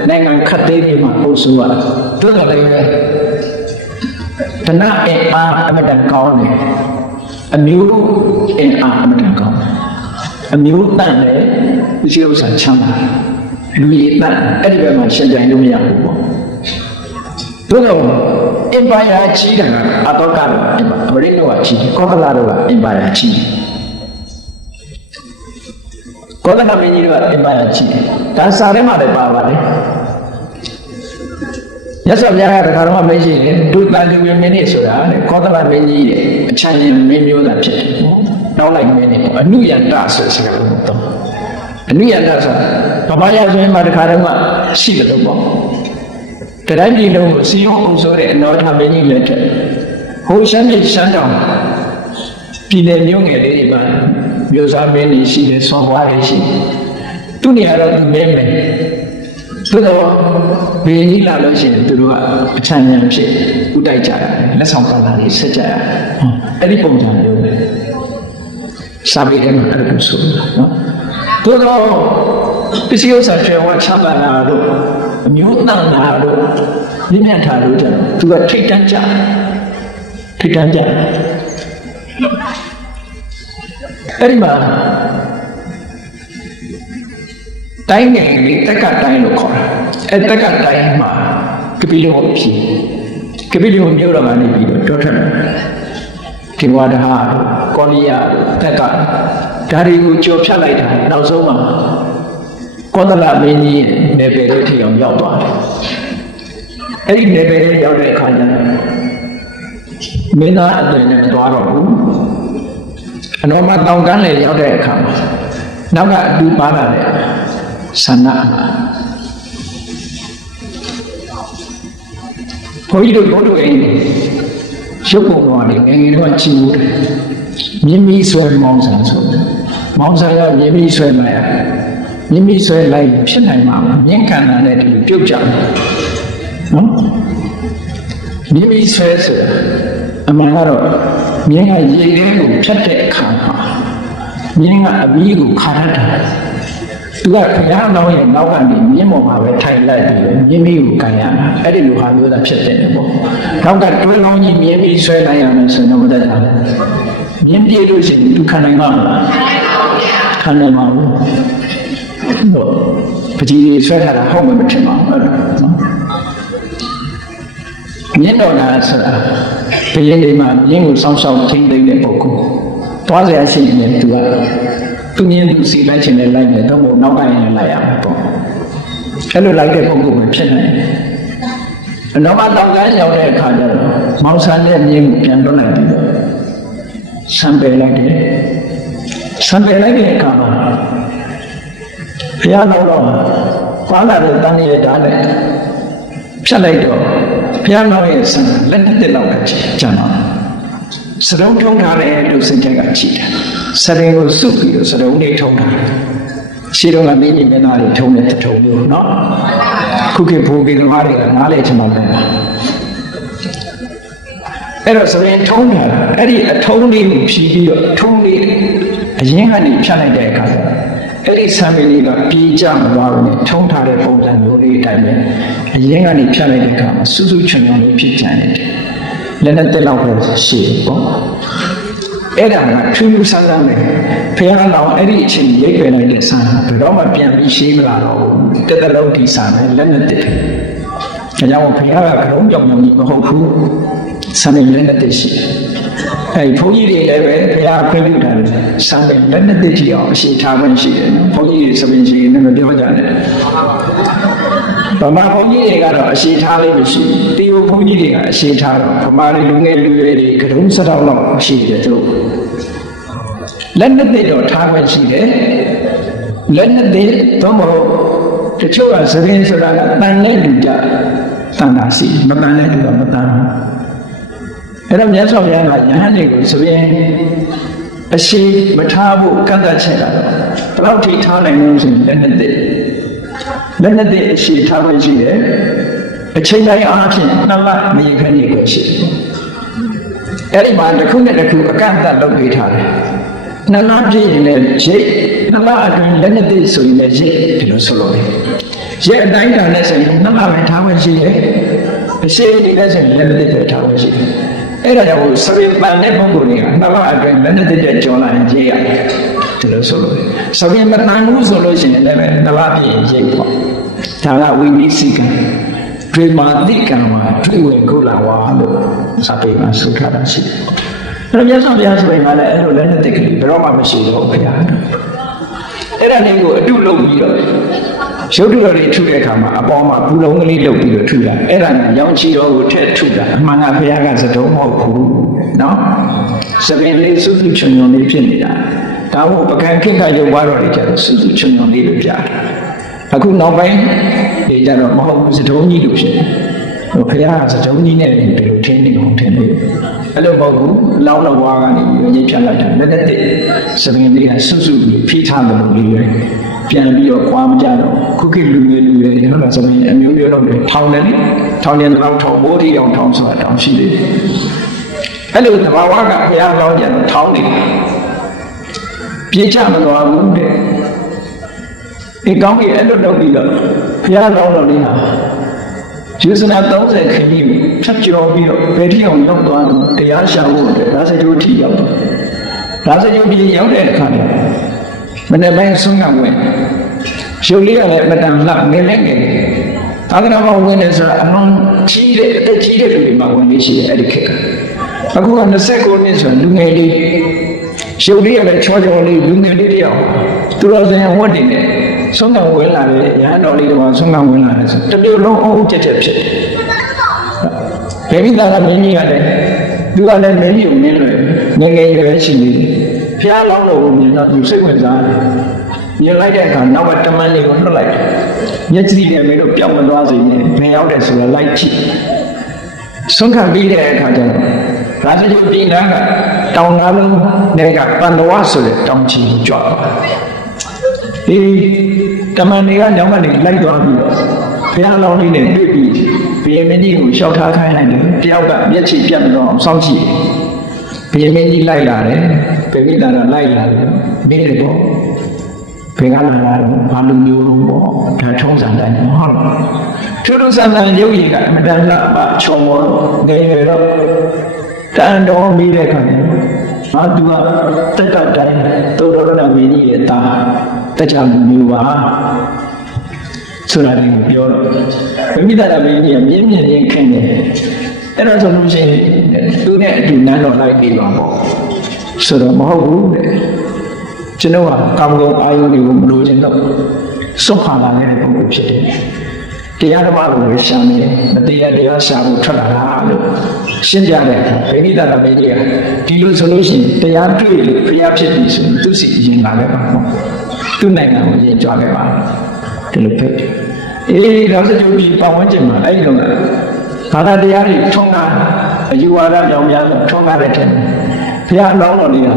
နိုင်ငံခတ်သိမ်းပြီးမှအုပ်စိုးရသို့တော်လည်းပဲတဏှအင်အားအမတန်ကောင်းတယ်အမျိုးအင်အားအမတန်ကောင်းတယ်အမျိုးတန်တယ်ဒီဥစ္စာချမ်းသာလူရည်တန်အဲ့ဒီဘက်မှာရှင်းပြလို့မရဘူးပေါ့သို့တော့အင်ပါယာကြီးတာကအတော့ကတော့ဗရိနောကကြီးကောသလတို့ကအင်ပါယာကြီးကောသလမင်းကြီးတို့ကအင်ပါယာကြီးဒါစာထဲမှာလည်းပါပါတယ်ရသော်ဘုရားကတခါတော့မရှိတယ်ဒုတာလူမျိုးမင်းကြီးဆိုတာလေကောသလမင်းကြီးရဲ့အချမ်းရင်းမင်းမျိုးသားဖြစ်တယ်တောင်းလိုက်မင်းကြီးပေါ့အနုယန္တဆိုစကားလို့တော့အနုယန္တဆိုတာဘာသာရေးဆိုရင်မှတခါတော့မှရှိတယ်လို့ပေါ့တတိုင်းပြည်လုံးကိုစီယုံအောင်ဆိုတဲ့အနောထမင်းကြီးလက်ထက်ဟိုရှမ်းပြည်ရှမ်းတောင်ပြည်နယ်မျိုးငယ်လေးတွေမှာမျိုးစားမင်းကြီးရှိတယ်ဆော်ဘွားတွေရှိသူနေရာတော့သူမင်းမယ်သို့တော့ဘယ်ကြီးလာလို့ရှိရင်သူတို့ကအချမ်းဉာဏ်ဖြစ်ဥတိုက်ကြတာလက်ဆောင်ပါလာတွေဆက်ကြရအဲ့ဒီပုံစံမျိုးပဲစာပေထဲမှာအဲ့လိုဆိုတာနော်သို့တော့ပစ္စည်းဥစ္စာတွေဝါချမ်းသာလာတော့အမျိုးတန်လာတော့မြင့်မြတ်ထားလို့ကြတော့သူကထိတ်တန့်ကြအဲ့ဒီမှာတိုင်းငယ်လေးတက်ကတိုင်းလို့ခေါ်တာအဲ့တက်ကတိုင်းမှာကပိလဝဖြစ်ကပိလဝမြို့တော်ကနေပြီးတော့တောထက်ဒီဝါဒဟာကောလိယတက်ကဒါတွေကိုကြော်ဖြတ်လိုက်တာနောက်ဆုံးမှာကောသလမင်းကြီးနယ်ပယ်လေးထိအောင်ရောက်သွားတယ်အဲ့ဒီနယ်ပယ်လေးရောက်တဲ့အခါကျတော့ မင်းသားအသွင်နဲ့မသွားတော့ဘူးအတော်မှတောင်ကန်းလေရောက်တဲ့အခါမှာနောက်ကအတူပါလာတဲ့ဆန္ဒဘုန်းကြီးတို့ဘုန်းတော်အိမ်ရုပ်ပုံတော်တွေငယ်ငယ်တော့ကြည့်ဘူးမြင်းမီဆွဲမောင်းဆန်ဆိုမောင်းဆန်ကမြင်းမီဆွဲလိုက်ရမြင်းမီဆွဲလိုက်ဖြစ်နိုင်မှာမြင်းခန္ဓာနဲ့ဒီလိုပြုတ်ကြတယ်နော်မြင်းမီဆွဲဆိုတာအမှန်ကတော့မြင်းကရေထဲကိုဖြတ်တဲ့အခါမှာမြင်းကအဘီးကိုခါရတာသူကဘုရားတော်ရဲ့နောက်ကနေမြင်းပေါ်မှာပဲထိုင်လိုက်ပြီးမြင်းမီကိုကန်ရတာအဲ့ဒီလိုဟာမျိုးသာဖြစ်တဲ့ပေါ့နောက်ကတွဲလုံးကြီးမြင်းမီဆွဲလိုက်ရမယ်ဆိုတော့မတတ်တာမြင်းပြေးလို့ရှိရင်သူခံနိုင်မှာမလားခံနိုင်မှာဘူးဟုတ်ပကြီးတွေဆွဲထားတာဟုတ်မှမထင်ပါဘူးနော်မြင်းတော်လားဆိုတာဘယ်ရင်မှာမြင်းကိုစောင့်ရှောက်ထိန်းသိမ်းတဲ့ပုဂ္ဂိုလ်သွားစရာရှိရင်သူကသူမြင်သူစီလိုက်ချင်တယ်လိုက်တယ်တော့မဟုတ်နောက်ပိုင်းရင်လိုက်ရမှာပေါ့အဲ့လိုလိုက်တဲ့ပုဂ္ဂိုလ်ပဲဖြစ်နိုင်တယ်အနောက်မှာတောင်ကမ်းရောက်တဲ့အခါကျတော့မောင်ဆန်းတဲ့မြင်းကိုပြန်လွှတ်လိုက်ပြီးတော့ဆံပယ်လိုက်တယ်ဆံပယ်လိုက်တဲ့အခါမှာဘုရားတော်ပါလာတဲ့တန်ရဓာတ်နဲ့ဖြတ်လိုက်တော့ဘုရားတော်ရဲ့ဆံလက်နဲ့လောက်ကကျန်တော့စရုံထုံးထားတယ်လို့စိတ်ကကြည့်တယ်စရင်ကိုစုပ်ပြီးတော့စရုံလေးထုံးထားတယ်ရှင်းတော့ကမင်းကြီးမင်းသားတွေထုံးတဲ့ထုံးမျိုးနော်ခုခေတ်ဘိုးဘီတော်တွေကနားလေချင်ပါမယ်အဲ့တော့စရင်ထုံးထားတာအဲ့ဒီအထုံးလေးကိုဖြီးပြီးတော့ထုံးလေးအရင်ကနေဖြတ်လိုက်တဲ့အခါအဲ့ဒီဆံမီလေးကပြေးကြမသွားဘူးနဲ့ထုံးထားတဲ့ပုံစံမျိုးလေးအတိုင်းပဲအရင်ကနေဖြတ်လိုက်တဲ့အခါမှာစူးစူးချွန်ချွန်လေးဖြစ်ကြတယ်လက်နဲ့တက်လောက်ပဲရှိပေါ့အဲ့ဒါကထူးထူးဆန်းဆန်းပဲဖះတော်အဲ့ဒီအချိန်ရိပ်ပယ်လိုက်တဲ့ဆန်းဘယ်တော့မှပြန်ပြီးရှိမလာတော့ဘူးတက်တလုံးဒီဆန်းပဲလက်နဲ့တက်တယ်ဒါကြောင့်ဖះကကရုံးကြောင်ကြောင်ကြီးမဟုတ်ဘူးဆန်းနဲ့လက်နဲ့တက်ရှိအဲ့ဘုန်းကြီးတွေလည်းပဲဘုရားခွင့်ပြုတာလေဆန်းနဲ့လက်နဲ့တက်ကြည့်အောင်အရှိထားခွင့်ရှိတယ်နော်ဘုန်းကြီးတွေစပင်ရှိနေမပြောကြနဲ့ဗမာဘုန်းကြီးတွေကတော့အရှိထားလေးမရှိဘူးတေဝဘုန်းကြီးတွေကအရှိထားတော့ဗမာတွေလူငယ်လူရွယ်တွေကရုံးစတောက်လောက်ရှိတယ်သူတို့လက်နဲ့တက်တော့ထားခွင့်ရှိတယ်လက်နဲ့တက်တော့မဟုတ်တချို့ကစပင်ဆိုတာကတန်နဲ့လူကြတန်တာရှိမတန်တဲ့လူကမတန်ဘူးအဲ့တော့မြတ်စွာဘုရားကယဟန်တွေကိုဆိုရင်အရှိမထားဖို့ကန့်သတ်ချက်ကတော့ဘယ်လောက်ထိထားနိုင်လို့ဆိုရင်လက်နဲ့အရှိထားဖို့ရှိတယ်အချိန်တိုင်းအားဖြင့်နှစ်လနေခဏကိုရှိတယ်အဲ့ဒီမှာတစ်ခုနဲ့တစ်ခုအကန့်အသတ်လုပ်ပေးထားတယ်နှစ်လပြည့်ရင်လည်းရိတ်နှစ်လအတွင်းလက်နဲ့ဆိုရင်လည်းရိတ်ဒီလိုဆိုလို့ရိတ်အတိုင်းတာနဲ့ဆိုရင်နှစ်လပဲထားဖို့ရှိတယ်အရှိနေတဲ့ဆိုရင်လက်နဲ့ပဲထားဖို့ရှိတယ်အဲ့ဒါကြောင့်စပင်ပန်တဲ့ပုဂ္ဂိုလ်တွေကနှစ်လအတွင်းလက်နဲ့တက်ကြောလာရင်ရိတ်ရတယ်ဒီလိုဆိုလို့စပင်မတန်ဘူးဆိုလို့ရှိရင်လည်းနှစ်လပြည့်ရင်ရိတ်ပေါ့ဒါကဝိနည်းစိကံဒွေမာတိကံမှာဒွေဝင်ကုလာဝါလို့စာပေမှာဆိုထားတာရှိတယ်အဲ့တော့မြတ်စွာဘုရားဆိုရင်ကလည်းအဲ့လိုလက်နဲ့တက်ကလေးဘယ်တော့မှမရှိတော့ဘူးဗျာအဲ့ဒါလေးကိုအတုလုပ်ပြီးတော့ရုပ်တုတော်တွေထုတဲ့အခါမှာအပေါ်မှာဘူးလုံးကလေးလုပ်ပြီးတော့ထုတာအဲ့ဒါနဲ့ရောင်ချီတော်ကိုထည့်ထုတာအမှန်ကဘုရားကစတုံးမဟုတ်ဘူးနော်စပင်လေးစုစုချွန်ချွန်လေးဖြစ်နေတာဒါမို့ပကံခိကရုပ်ဝါတော်တွေကျတော့စုစုချွန်ချွန်လေးလို့ပြတာအခုနောက်ပိုင်းဒီကြတော့မဟုတ်ဘူးစတုံးကြီးလို့ဖြစ်တယ်ဘုရားကစတုံးကြီးနဲ့ဒီလိုထင်းနေကုန်ထင်းနေအဲ့လိုမဟုတ်ဘူးလောင်းတော့ဝါကနေရင်းဖြတ်လိုက်တယ်လက်နဲ့စပင်လေးကစုစုပြီးဖိထားတယ်လို့လေးပဲပြန်ပြီးတော့ကွာမကြတော့ခုခေတ်လူငယ်ဟုတ်လားစပင်အမျိုးမျိုးတော့ထောင်တယ်ထောင်တယ်တော့ထောင်မိုးတီအောင်ထောင်ဆိုတာတောင်ရှိတယ်အဲ့လိုသဘာဝကဘုရားလောင်းကြတော့ထောင်နေပြေချမသွားဘူးတဲ့ဒီကောင်းကြီးအဲ့လိုလုပ်ပြီးတော့ဘုရားလောင်းတော်လေးဟာကျေးဇူးနာ30ခရီးဖြတ်ကျော်ပြီးတော့ဘယ်ထိအောင်ရောက်သွားလို့တရားရှာဖို့ဒါစကြိုထိရောက်တယ်ဒါစကြိုပြီးရောက်တဲ့အခါမှာမနေ့ပိုင်းဆုံးကဝင်ရုပ်လေးကလည်းမတန်လှနေနေငယ်သာသနာ့ဘောင်ဝင်နေဆိုတာအမှန်ကြီးတဲ့အသက်ကြီးတဲ့လူတွေမှာဝင်နေရှိတယ်အဲ့ဒီခေတ်ကအခုက29နှစ်ဆိုလူငယ်လေးရုပ်လေးကလည်းချောချောလေးလူငယ်လေးတယောက်သူတော်စင်ဝတ်နေတယ်ဆုံးကဝင်လာတယ်ရဟန်းတော်လေးတော့ဆုံးကဝင်လာတယ်ဆိုတမျိုးလုံးအုပ်ချက်ချက်ဖြစ်တယ်ဘယ်မိသားကမင်းကြီးကလည်း သူကလည်းမင်းယူနေတယ်ငငယ်ရွယ်ရှိနေတယ်ဖျားလောင်းတော့မြင်တော့သူစိတ်ဝင်စားတယ်မြင်လိုက်တဲ့အခါနောက်ကတမန်လေးကိုနှုတ်လိုက်တယ်မျက်စိနဲ့မင်းတို့ပြောင်းမသွားစေနဲ့မင်းရောက်တယ်ဆိုတော့လိုက်ကြည့်ဆုံးခံပြီးတဲ့အခါကျတော့ရာဇဂိုပြည်နာကတောင်နာလုံးတွေကပန္နဝဆိုတဲ့တောင်ချီကိုကြွားဒီတမန်တွေကညောင်းကနေလိုက်သွားပြီးတော့ဘုရားလောင်းလေးနဲ့တွေ့ပြီးဘုရင်မင်းကြီးကိုလျှောက်ထားခိုင်းလိုက်တယ်တယောက်ကမျက်ခြေပြတ်မတော့အောင်စောင့်ကြည့်ဘုရင်မင်းကြီးလိုက်လာတယ်ဗေမိတာတော့လိုက်လာတယ်မိတယ်ပေါ့ဘယ်ကလာတာတော့ဘာလူမျိုးလုံးပေါ့ဒါထုံးစံတိုင်းဟုတ်လားထူးထူးဆန်းဆန်းရုပ်ရည်ကအမှန်တန်လားပါချုံမောငယ်ရွယ်တော့တန်တော်မိတဲ့ခါမှာသူကတက်တော့တိုင်းသုဒ္ဓရဏမင်းကြီးရဲ့သားတက်ချလူမျိုးပါဆိုတာကိုပြောတော့ဗေမိတာမင်းကြီးကမြင်းမြင်းချင်းခင်တယ်အဲ့တော့ဆိုလို့ရှိရင်သူနဲ့အတူနန်းတော်လိုက်ပြီးပါပေါ့ဆိုတော့မဟုတ်ဘူးတဲ့ကျွန်တော်ကကာမဂုဏ်အာယုတွေကိုမလိုချင်တော့စွန့်ခါလာတဲ့ပုံစံဖြစ်တယ်တရားဓမ္မကိုရှာနေတယ်မတရားတရားရှာဖို့ထွက်လာတာလို့ရှင်းပြတဲ့အခါဗေမိတာမင်းကြီးကဒီလိုဆိုလို့ရှိရင်တရားတွေ့လို့ဘုရားဖြစ်ပြီဆိုရင်သူစီရင်လာခဲ့ပါပေါ့သူ့နိုင်ငံကိုရင်ကြွားခဲ့ပါဒီလိုဖြစ်တော့စကြုံပြီးပတ်ဝန်းကျင်မှာအဲ့လိုဘာသာတရားတွေထုံးတာအယူဝါဒကြောင့်များထုံးတာတဲ့ဘုရားအလောင်းတော်တွေက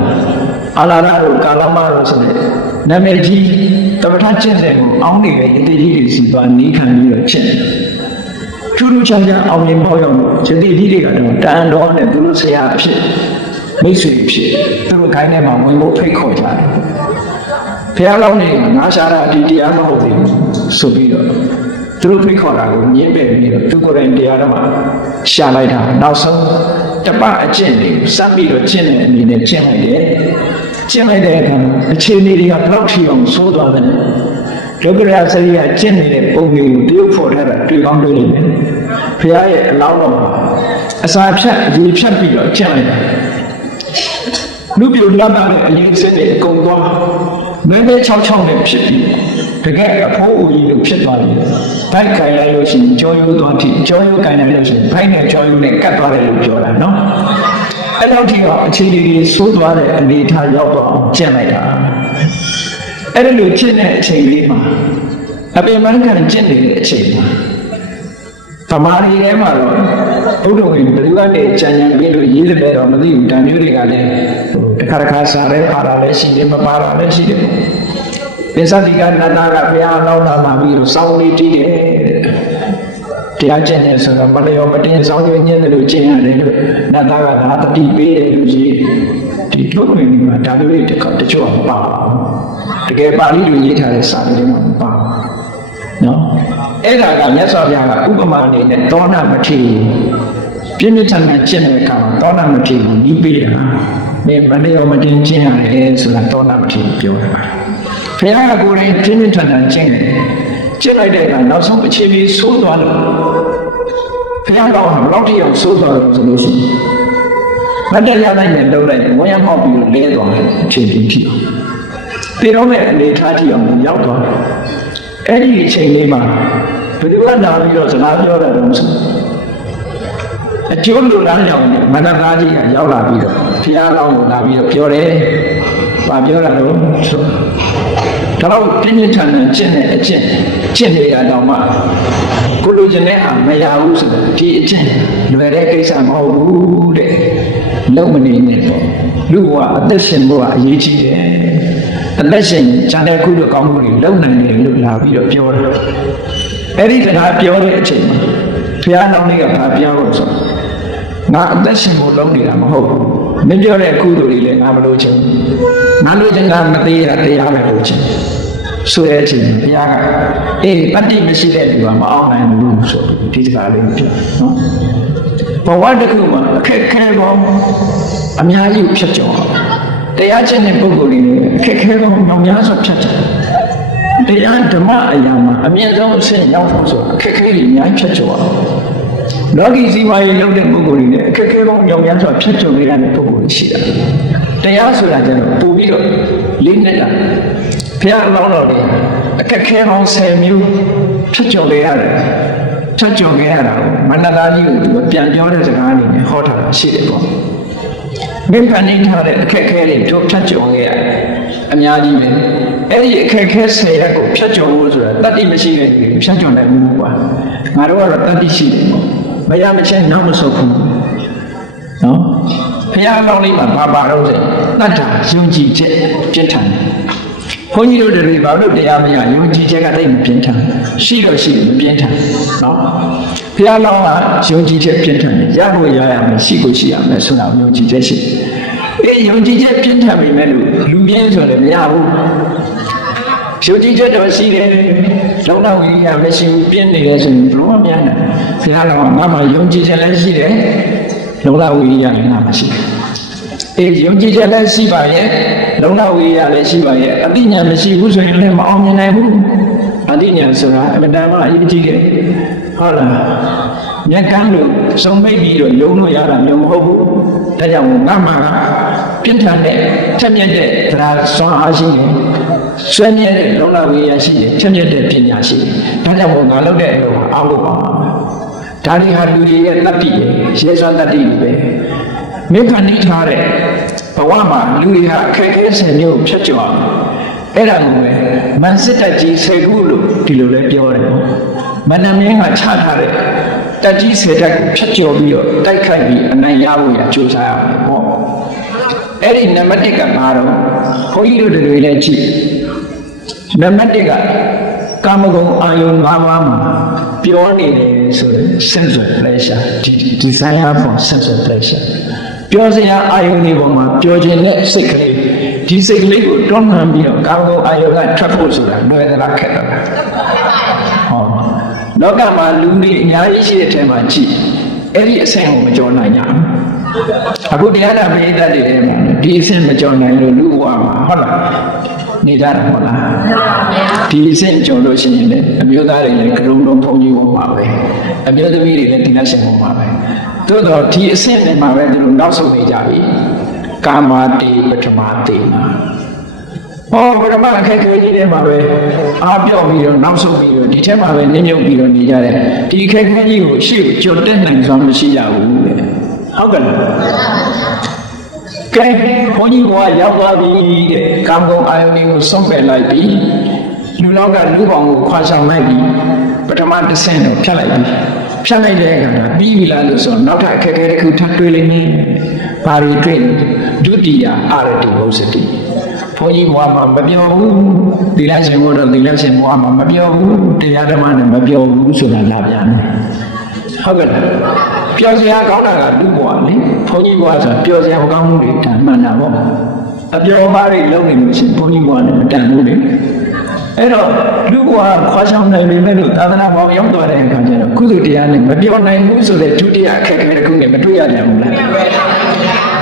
အာလာရတို့ကာလမတို့ဆိုတဲ့နာမည်ကြီးတပဋ္ဌာန်းကျင့်တဲ့ကိုအောင်းနေတဲ့အတိကြီးတွေစီသွားနီးခံပြီးတော့ကျင့်ထူးထူးခြားခြားအောင်မြင်ပေါရောက်လို့ယတိကြီးတွေကတော့တန်တော်နဲ့သူတို့ဆရာအဖြစ်မိတ်ဆွေဖြစ်သူတို့ခိုင်းထဲမှာဝင်ဖို့ဖိတ်ခေါ်ကြတယ်ဘုရားလောင်းတွေကငါရှာတာဒီတရားမဟုတ်ဘူးဆိုပြီးတော့သူတို့ဖိတ်ခေါ်တာကိုညှင်းပယ်ပြီးတော့သူကိုယ်တိုင်တရားတော်မှာရှာလိုက်တာနောက်ဆုံးတပအကျင့်တွေစပ်ပြီးတော့ကျင့်တဲ့အနေနဲ့ကျင့်လိုက်တယ်ကျင့်လိုက်တဲ့အခါအခြေအနေတွေကဘယ်လောက်ထိအောင်ဆိုးသွားတယ်ဒုက္ခရစရိယကျင့်နေတဲ့ပုံမျိုးကိုတရုပ်ဖော်ထားတာတွေ့ကောင်းတွေ့လိမ့်မယ်ဘုရားရဲ့အလောင်းတော်မှာအစာဖြတ်ရေဖြတ်ပြီးတော့ကျင့်လိုက်တာလူပြိုလမ်းတဲ့အရင်စတဲ့ကုံသွားမဲမဲချောက်ချောက်နဲ့ဖြစ်ပြီးတကယ်အဖိုးဦးကြီးလိုဖြစ်သွားတယ်ဘိုက်ခိုင်လိုက်လို့ရှိရင်ကြောရိုးသွားတိကြောရိုးခိုင်လိုက်လို့ရှိရင်ဘိုက်နဲ့ကြောရိုးနဲ့ကတ်သွားတယ်လို့ပြောတာနော်အဲ့လောက်ထိတော့အခြေအနေတွေဆိုးသွားတဲ့အနေအထားရောက်တော့ကျင့်လိုက်တာအဲ့ဒီလိုကျင့်တဲ့အချိန်လေးမှာအပင်မခံကျင့်နေတဲ့အချိန်မှာဗမာပြည်ထဲမှာတော့ဘုဒ္ဓဝင်ဘယ်သူကနေကြံကြံပြီးလို့ရေးတယ်တော့မသိဘူးတန်မျိုးတွေကလည်းတစ်ခါတစ်ခါစားရဲပါတာလည်းရှိတယ်မပါတာလည်းရှိတယ်ပိဿတိကနန္ဒကဘုရားလောင်းလာပြီးတော့စောင်းလေးတီးတယ်တရားကျင့်နေဆိုတော့မလျော်မတင်စောင်းရွေးညင်းတယ်လို့ကျင့်ရတယ်လို့နန္ဒကသာတတိပေးတယ်လို့ကြီးဒီထုတ်ဝင်ဒီမှာဒါတွေတချို့မပါတကယ်ပါဠိလိုရေးထားတဲ့စာတွေမှာမပါနော်အဲ့ဒါကမြတ်စွာဘုရားကဥပမာအနေနဲ့သောဏမထေရပြင်းပြထန်ထန်ကျင့်တဲ့အခါမှာသောဏမထေရကိုဤပေးတာမင်းမလျော်မတင်ကျင့်ရတယ်ဆိုတာသောဏမထေရပြောတာဘုရားကကိုယ်တိုင်ပြင်းပြထန်ထန်ကျင့်တယ်ကျင့်လိုက်တဲ့အခါနောက်ဆုံးအခြေအနေဆိုးသွားလို့ဘုရားတော်ကဘယ်လောက်ထိအောင်ဆိုးသွားလို့ဆိုလို့ရှိရင်မတ္တရနိုင်နဲ့လုံးလိုက်ဝမ်းရမောက်ပြီးလဲသွားတယ်အခြေအနေထိအောင်ပြေတော့မဲ့အနေထားထိအောင်ရောက်သွားတယ်အဲ့ဒီအချိန်လေးမှာဘယ်သူကလာပြီးတော့စကားပြောတာတော့ဆိုအကျိုးလိုလားကြောင့်မန္တသားကြီးကရောက်လာပြီးတော့ဘုရားကောင်းကိုလာပြီးတော့ပြောတယ်။ဘာပြောတာလို့ဆိုတော့ပြင်းပြထန်ထန်ကျင့်တဲ့အကျင့်ကျင့်နေရတော့မှကိုလိုချင်တဲ့အားမရဘူးဆိုတော့ဒီအကျင့်လွယ်တဲ့ကိစ္စမဟုတ်ဘူးတဲ့။လုံးမနေနဲ့တော့လူကအသက်ရှင်ဖို့ကအရေးကြီးတယ်။အသက်ရှင်ကျန်တဲ့ခုလိုကောင်းမှုတွေလုံးနိုင်တယ်လို့လာပြီးတော့ပြောတယ်။အဲ့ဒီစကားပြောတဲ့အချိန်မှာဘုရားတော်လေးကဘာပြောလို့ဆိုငါအသက်ရှင်ဖို့လုံးနေတာမဟုတ်ဘူးမင်းပြောတဲ့ကုသိုလ်တွေလည်းငါမလို့ချင်ငါလို့ချင်တာမသေးရတရားပဲလို့ချင်ဆိုတဲ့အချိန်ဘုရားကအေးတတိမရှိတဲ့လူကမအောင်နိုင်ဘူးဆိုဒီစကားလေးပြောနော်ဘဝတစ်ခုမှာအခက်ခဲပေါင်းအများကြီးဖြတ်ကျော်တရားကျင့်တဲ့ပုဂ္ဂိုလ်တွေအခက်ခဲပေါင်းမြောင်များစွာဖြတ်ကျော်တရားဓမ္မအရာမှာအမြင့်ဆုံးအဆင့်ရောက်ဖို့ဆိုအခက်ခဲတွေအများကြီးဖြတ်ကျော်လောကီစီမံရေးလုပ်တဲ့ပုဂ္ဂိုလ်တွေနဲ့အခက်ခဲပေါင်းမြောင်များစွာဖြတ်ကျော်ရတဲ့ပုဂ္ဂိုလ်တွေရှိတာတရားဆိုတာကျတော့ပို့ပြီးတော့လေးနဲ့တာဘုရားအလောင်းတော်တွေအခက်ခဲပေါင်း10မျိုးဖြတ်ကျော်ရတယ်ဖြတ်ကျော်ခဲ့ရတာမန္တသားကြီးကိုသူပြန်ပြောတဲ့စကားအနေနဲ့ဟောထားတာရှိတယ်ပေါ့ မင်းဖန်နေထားတဲ့အခက်အခဲတွေတို့ဖြတ်ကျော်ခဲ့ရအများကြီးပဲအဲ့ဒီအခက်အခဲ10ရက်ကိုဖြတ်ကျော်ဖို့ဆိုတာတတ္တိမရှိတဲ့လူတွေဖြတ်ကျော်နိုင်ဘူးကွာငါတို့ကတော့တတ္တိရှိတယ်မရမချင်းနောက်မဆုတ်ဘူးနော်ဘုရားလောင်းလေးမှာပါတော့တယ်တတ္တာယုံကြည်ချက်ပြင်းထန်တယ်ဘုန်းကြီးတို့တွေဘာလို့တရားမရယုံကြည်ချက်ကတိတ်မပြင်းထန်ရှိတော့ရှိမပြင်းထန်နော်ဘုရားလောင်းကယုံကြည်ချက်ပြင်းထန်တယ်ရဖို့ရရမယ်ရှိကိုရှိရမယ်ဆိုတာယုံကြည်ချက်ရှိအေးယုံကြည်ချက်ပြင်းထန်ပြီမဲ့လို့လူပြင်းဆိုလည်းမရဘူးယုံကြည်ချက်တော့ရှိတယ်လုံးတော့ဝိရိယမရှိဘူးပြင်းနေတယ်ဆိုရင်ဘလို့မပြင်းနိုင်ဘုရားလောင်းကငါမှယုံကြည်ချက်လည်းရှိတယ်လုံးတော့ဝိရိယလည်းငါမှရှိတယ်အေးယုံကြည်ချက်လည်းရှိပါရဲ့လုံလဝိရိယလည်းရှိပါရဲ့အသိဉာဏ်မရှိဘူးဆိုရင်လည်းမအောင်မြင်နိုင်ဘူးအသိဉာဏ်ဆိုတာအမှန်တမ်းအရေးကြီးတယ်ဟုတ်လားမျက်ကန်းလို့စုံမိတ်ပြီးတော့ယုံလို့ရတာမျိုးမဟုတ်ဘူးဒါကြောင့်ငါမှပြင်းထန်တဲ့ထက်မြက်တဲ့သရာစွမ်းအားရှိတယ်ဆွေးမြဲတဲ့လုံလဝိရိယရှိတယ်ထက်မြက်တဲ့ပညာရှိတယ်ဒါကြောင့်ငါလုပ်တဲ့အလုပ်ကိုအားလို့ပါဒါတွေဟာလူတွေရဲ့တတ္တိရဲ့ရဲစွမ်းတတ္တိပဲမင်းဖန်နေထားတဲ့ဘဝမှာလူတွေဟာအခက်အခဲ10မျိုးဖြတ်ကျော်အဲ့ဒါကိုပဲမန်စစ်တပ်ကြီး10ခုလို့ဒီလိုလဲပြောတယ်မန္တမင်းကချထားတဲ့တပ်ကြီး10တပ်ကိုဖြတ်ကျော်ပြီးတော့တိုက်ခိုက်ပြီးအနိုင်ရဖို့ရကြိုးစားရမယ်ပေါ့အဲ့ဒီနံပါတ်1ကဘာတော့ဘုန်းကြီးတို့တွေလည်းကြည့်နံပါတ်1ကကာမဂုဏ်အာယုံ၅ပါးမှာပြောနေတယ်ဆိုရင် sensual pleasure desire for sensual pleasure ပြောစရာအာယုန်တွေပေါ်မှာပြောခြင်းနဲ့စိတ်ကလေးဒီစိတ်ကလေးကိုတွန်းလှန်ပြီးတော့ကာမဂုဏ်အာယုန်ကထွက်ဖို့ဆိုတာလွယ်သလားခက်သလားဟောလောကမှာလူတွေအများကြီးရှိတဲ့အထက်မှာကြည့်အဲ့ဒီအဆင့်ကိုမကျော်နိုင်ကြဘူးအခုတရားနာပရိသတ်တွေထဲမှာဒီအဆင့်မကျော်နိုင်လို့လူဘဝမှာဟုတ်လားနေကြတာဟုတ်လားဒီအဆင့်ကျော်လို့ရှိရင်လည်းအမျိုးသားတွေလည်းကရုံလုံးဘုံကြီးပေါ်မှာပဲအမျိုးသမီးတွေလည်းဒီလက်ရှင်ပေါ်မှာပဲသို့တော့ဒီအဆင့်နဲ့မှာပဲသူတို့နောက်ဆုံးနေကြပြီကာမတေပထမတေဟောပထမအခက်အခဲကြီးတွေမှာပဲအားပြော့ပြီးတော့နောက်ဆုံးပြီးတော့ဒီထဲမှာပဲနင်းမြုပ်ပြီးတော့နေကြတယ်ဒီအခက်အခဲကြီးကိုရှေ့ကိုကျော်တက်နိုင်စွာမရှိကြဘူးတဲ့ဟုတ်ကဲ့ကဲဘုန်းကြီးကရောက်သွားပြီတဲ့ကာမဂုဏ်အာယုန်တွေကိုဆုံးပယ်လိုက်ပြီလူလောကလူပေါင်းကိုခွာဆောင်လိုက်ပြီပထမတစ်ဆင့်တော့ဖြတ်လိုက်ပြီဖြတ်လိုက်တဲ့အခါကျပြီးပြီလားလို့ဆိုတော့နောက်ထပ်အခက်အခဲတစ်ခုထပ်တွေ့လိမ့်မယ်ဘာတွေတွေ့ဒုတိယအာရတိဘုဇ္ဇတိဘုန်းကြီးဘွားမှာမပြောဘူးသီလရှင်ဘုရားသီလရှင်ဘွားမှာမပြောဘူးတရားဓမ္မနဲ့မပြောဘူးဆိုတာလာပြန်တယ်ဟုတ်ကဲ့ပြောစရာကောင်းတာကလူဘွားလေဘုန်းကြီးဘွားဆိုပြောစရာမကောင်းဘူးလေဒါမှန်တာပေါ့အပြောပါးတွေလုံးနေလို့ရှိရင်ဘုန်းကြီးဘွားနဲ့မတန်ဘူးလေအဲ့တော့လူဘွားခွာဆောင်နိုင်ပြီမဲ့လို့သာသနာ့ဘောင်ရောက်သွားတဲ့အခါကျတော့ကုသတရားနဲ့မပြောနိုင်ဘူးဆိုတဲ့ဒုတိယအခက်အခဲတစ်ခုနဲ့မတွေ့ရကြဘူးလား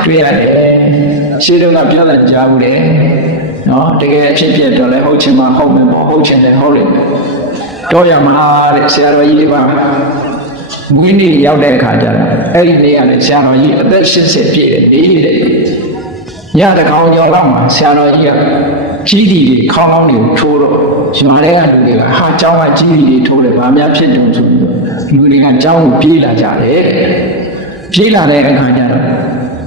တွေ့ရတယ်ရှင်းတော့ကပြောတာကြားဘူးလေနော်တကယ်အဖြစ်ပြတော့လဲဟုတ်ချင်မှဟုတ်မယ်ပေါ့ဟုတ်ချင်တယ်ဟုတ်လိမ့်မယ်တော့ရမှာတဲ့ဆရာတော်ကြီးတွေပါမွေးနေ့ရောက်တဲ့အခါကျတော့အဲ့ဒီနေ့ကလည်းဆရာတော်ကြီးအသက်80ပြည့်တယ်နေတဲ့ညတကောင်ကျော်လောက်မှာဆရာတော်ကြီးကကြီးတီတွေခေါင်းကောင်းတွေကိုထိုးတော့ရွာထဲကလူတွေကဟာเจ้าကကြီးတီတွေထိုးတယ်ဗာများဖြစ်တုံဆိုပြီးလူတွေကเจ้าကိုပြေးလာကြတယ်ပြေးလာတဲ့အခါကျတော့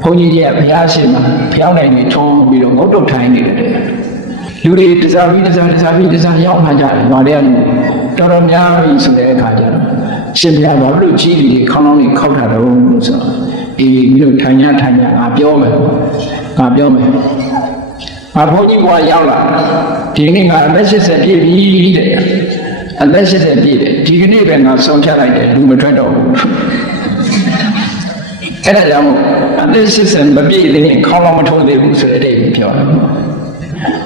ဘုန်းကြီးကဘုရားရှင်မှာဖျောင်းနိုင်နေထုံးပြီးတော့ငုတ်တုတ်ထိုင်နေတယ်လူတွေတစားပြီးတစားရောက်မှကြတယ်ရွာထဲကလူတော်တော်များပြီဆိုတဲ့အခါကျတော့ရှင်ဘုရားဘာလို့ကြီးတီတွေခေါင်းကောင်းတွေခောက်တာတော့လို့ဆိုတော့အေးပြီးတော့ထိုင်ငါပြောမယ်ငါပြောမယ်အဘုန်းကြီးဘွားရောက်လာဒီနေ့ငါအသက်80ပြည့်ပြီတဲ့အသက်80ပြည့်တယ်ဒီကနေ့ပဲငါဆုံးဖြတ်လိုက်တယ်လူမထွက်တော့ဘူးအဲ့ဒါကြောင့်အသက်80မပြည့်သေးရင်ခေါင်းလုံးမထုံးသေးဘူးဆိုတဲ့အဓိပ္ပာယ်ပြောတယ်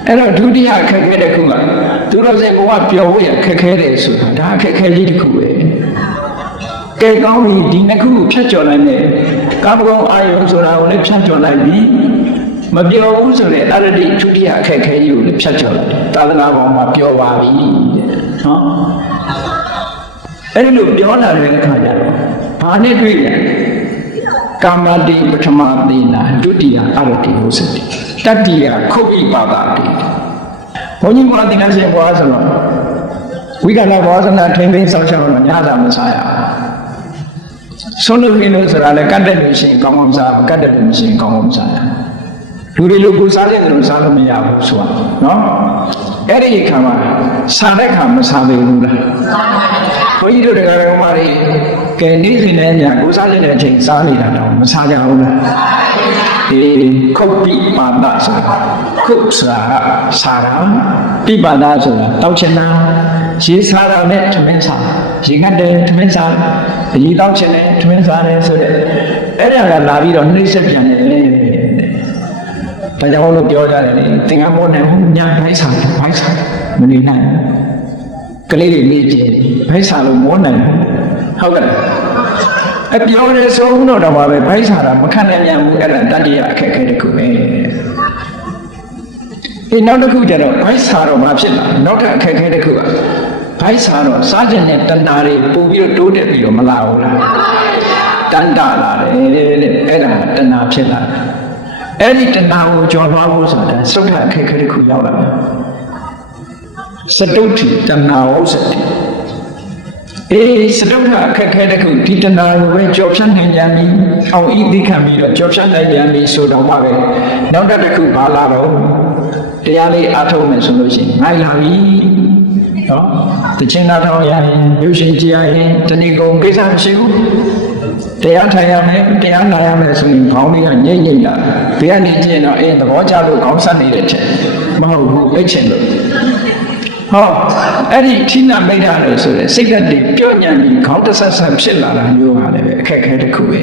အဲ့တော့ဒုတိယအခက်အခဲတစ်ခုကသူတော်စင်ဘဝပျော်ဖို့ရခက်ခဲတယ်ဆိုတာဒါအခက်အခဲကြီးတစ်ခုပဲကဲကောင်းပြီဒီနှစ်ခုဖြတ်ကျော်နိုင်တယ်ကာမဂုဏ်အာယုံဆိုတာကိုလည်းဖြတ်ကျော်နိုင်ပြီမပြောဘူးဆိုတဲ့အရတိဒုတိယအခက်အခဲကြီးကိုလည်းဖြတ်ကျော်လိုက်သာသနာပေါ်မှာပြောပါပြီနော်အဲ့လိုပြောလာတဲ့အခါကျတော့ဘာနဲ့တွေ့လဲကာမတိပထမသေနာဒုတိယအရတိဘုဇ္ဇတိတတိယခုတ်ပိပါဒတိဘုန်းကြီးကသင်္ကန်းရှင်ဘွားဆိုတော့ဝိကလဘောဇနာထိမ့်သိမ်းဆောင်ရှောက်တော့ညစာမစားရ ဆုံးလို့ပြီးလို့ဆိုတာလည်းကတ်တဲ့လူရှင်ကောင်းကောင်းစားကတ်တဲ့လူရှင်ကောင်းကောင်းစားလူတွေလူကိုစားတဲ့လူစားလို့မရဘူးဆိုတာနော်အဲ့ဒီခါမှာစားတဲ့ခါမစားသေးဘူးလားဘုန်းကြီးတို့တရားတော်မှာကဲနေ့စဉ်နဲ့ညကိုစားတဲ့အချိန်စားနေတာတော့မစားကြဘူးလားဒီခုတ်ပိပါဒဆိုတာခုတ်ဆိုတာစားတာပိပါဒဆိုတာတောက်ချင်တာရေစားတာနဲ့ထမင်းစားရေငတ်တယ်ထမင်းစားရေတောက်ချင်တယ်ထမင်းစားတယ်ဆိုတဲ့အဲ့ဒါကလာပြီးတော့နှိမ့်ဆက်ပြန်တယ်ဒါကြောင့်လို့ပြောကြတယ်လေသင်္ကန်းမောနဲ့ညာဘိုက်စားမနေနိုင်ကလေးတွေနေကြည့်ဘိုက်စားလို့မောနိုင်ဟုတ်ကဲ့အပြောရဲဆုံးတော့ပါပဲဘိုက်စားတာမခံနိုင်ပြန်ဘူးအဲ့ဒါတတိယအခက်အခဲတစ်ခုပဲဒီနောက်တစ်ခုကျတော့ဘိုက်စားတော့မဖြစ်လာနောက်ထပ်အခက်အခဲတစ်ခုကဘိုက်စားတော့စားခြင်းနဲ့တဏှာတွေပို့ပြီးတော့တိုးတက်ပြီးတော့မလာဘူးလားတန်တာလာတယ်တဲ့အဲ့ဒါတဏှာဖြစ်လာတယ်အဲ့ဒီတဏှာကိုကျော်လွှားဖို့ဆိုတာသုဒ္ဓအခက်အခဲတစ်ခုရောက်လာတယ်စတုဋ္ဌိတဏှာဝုစတိစတုဋ္ဌအခက်အခဲတစ်ခုဒီတဏှာကိုပဲကျော်ဖြတ်နိုင်ပြန်ပြီအောင်ဤသိခံပြီးတော့ကျော်ဖြတ်နိုင်ပြန်ပြီဆိုတော့မှပဲနောက်တစ်ခုဘာလာတော့တရားလေးအားထုတ်မယ်ဆိုလို့ရှိရင်နိုင်လာပြီနော်တခြင်းနာတော်ရရင်ရုပ်ရှင်ကြည့်ရရင်တဏှိကုံကိစ္စမရှိဘူးတရားထိုင်ရမယ်တရားနာရမယ်ဆိုရင်ခေါင်းလေးကညိမ့်ညိမ့်လာဘေးကနေကြည့်ရင်တော့သဘောကျလို့ခေါင်းဆက်နေတဲ့ချက်မဟုတ်ဘူးအိတ်ချင်လို့ဟောအဲ့ဒီထိနာမိတ်တာလို့ဆိုရယ်စိတ်ဓာတ်တွေပြော့ညံ့ပြီးခေါင်းတဆက်ဆက်ဖြစ်လာတာမျိုးပါလေပဲအခက်အခဲတစ်ခုပဲ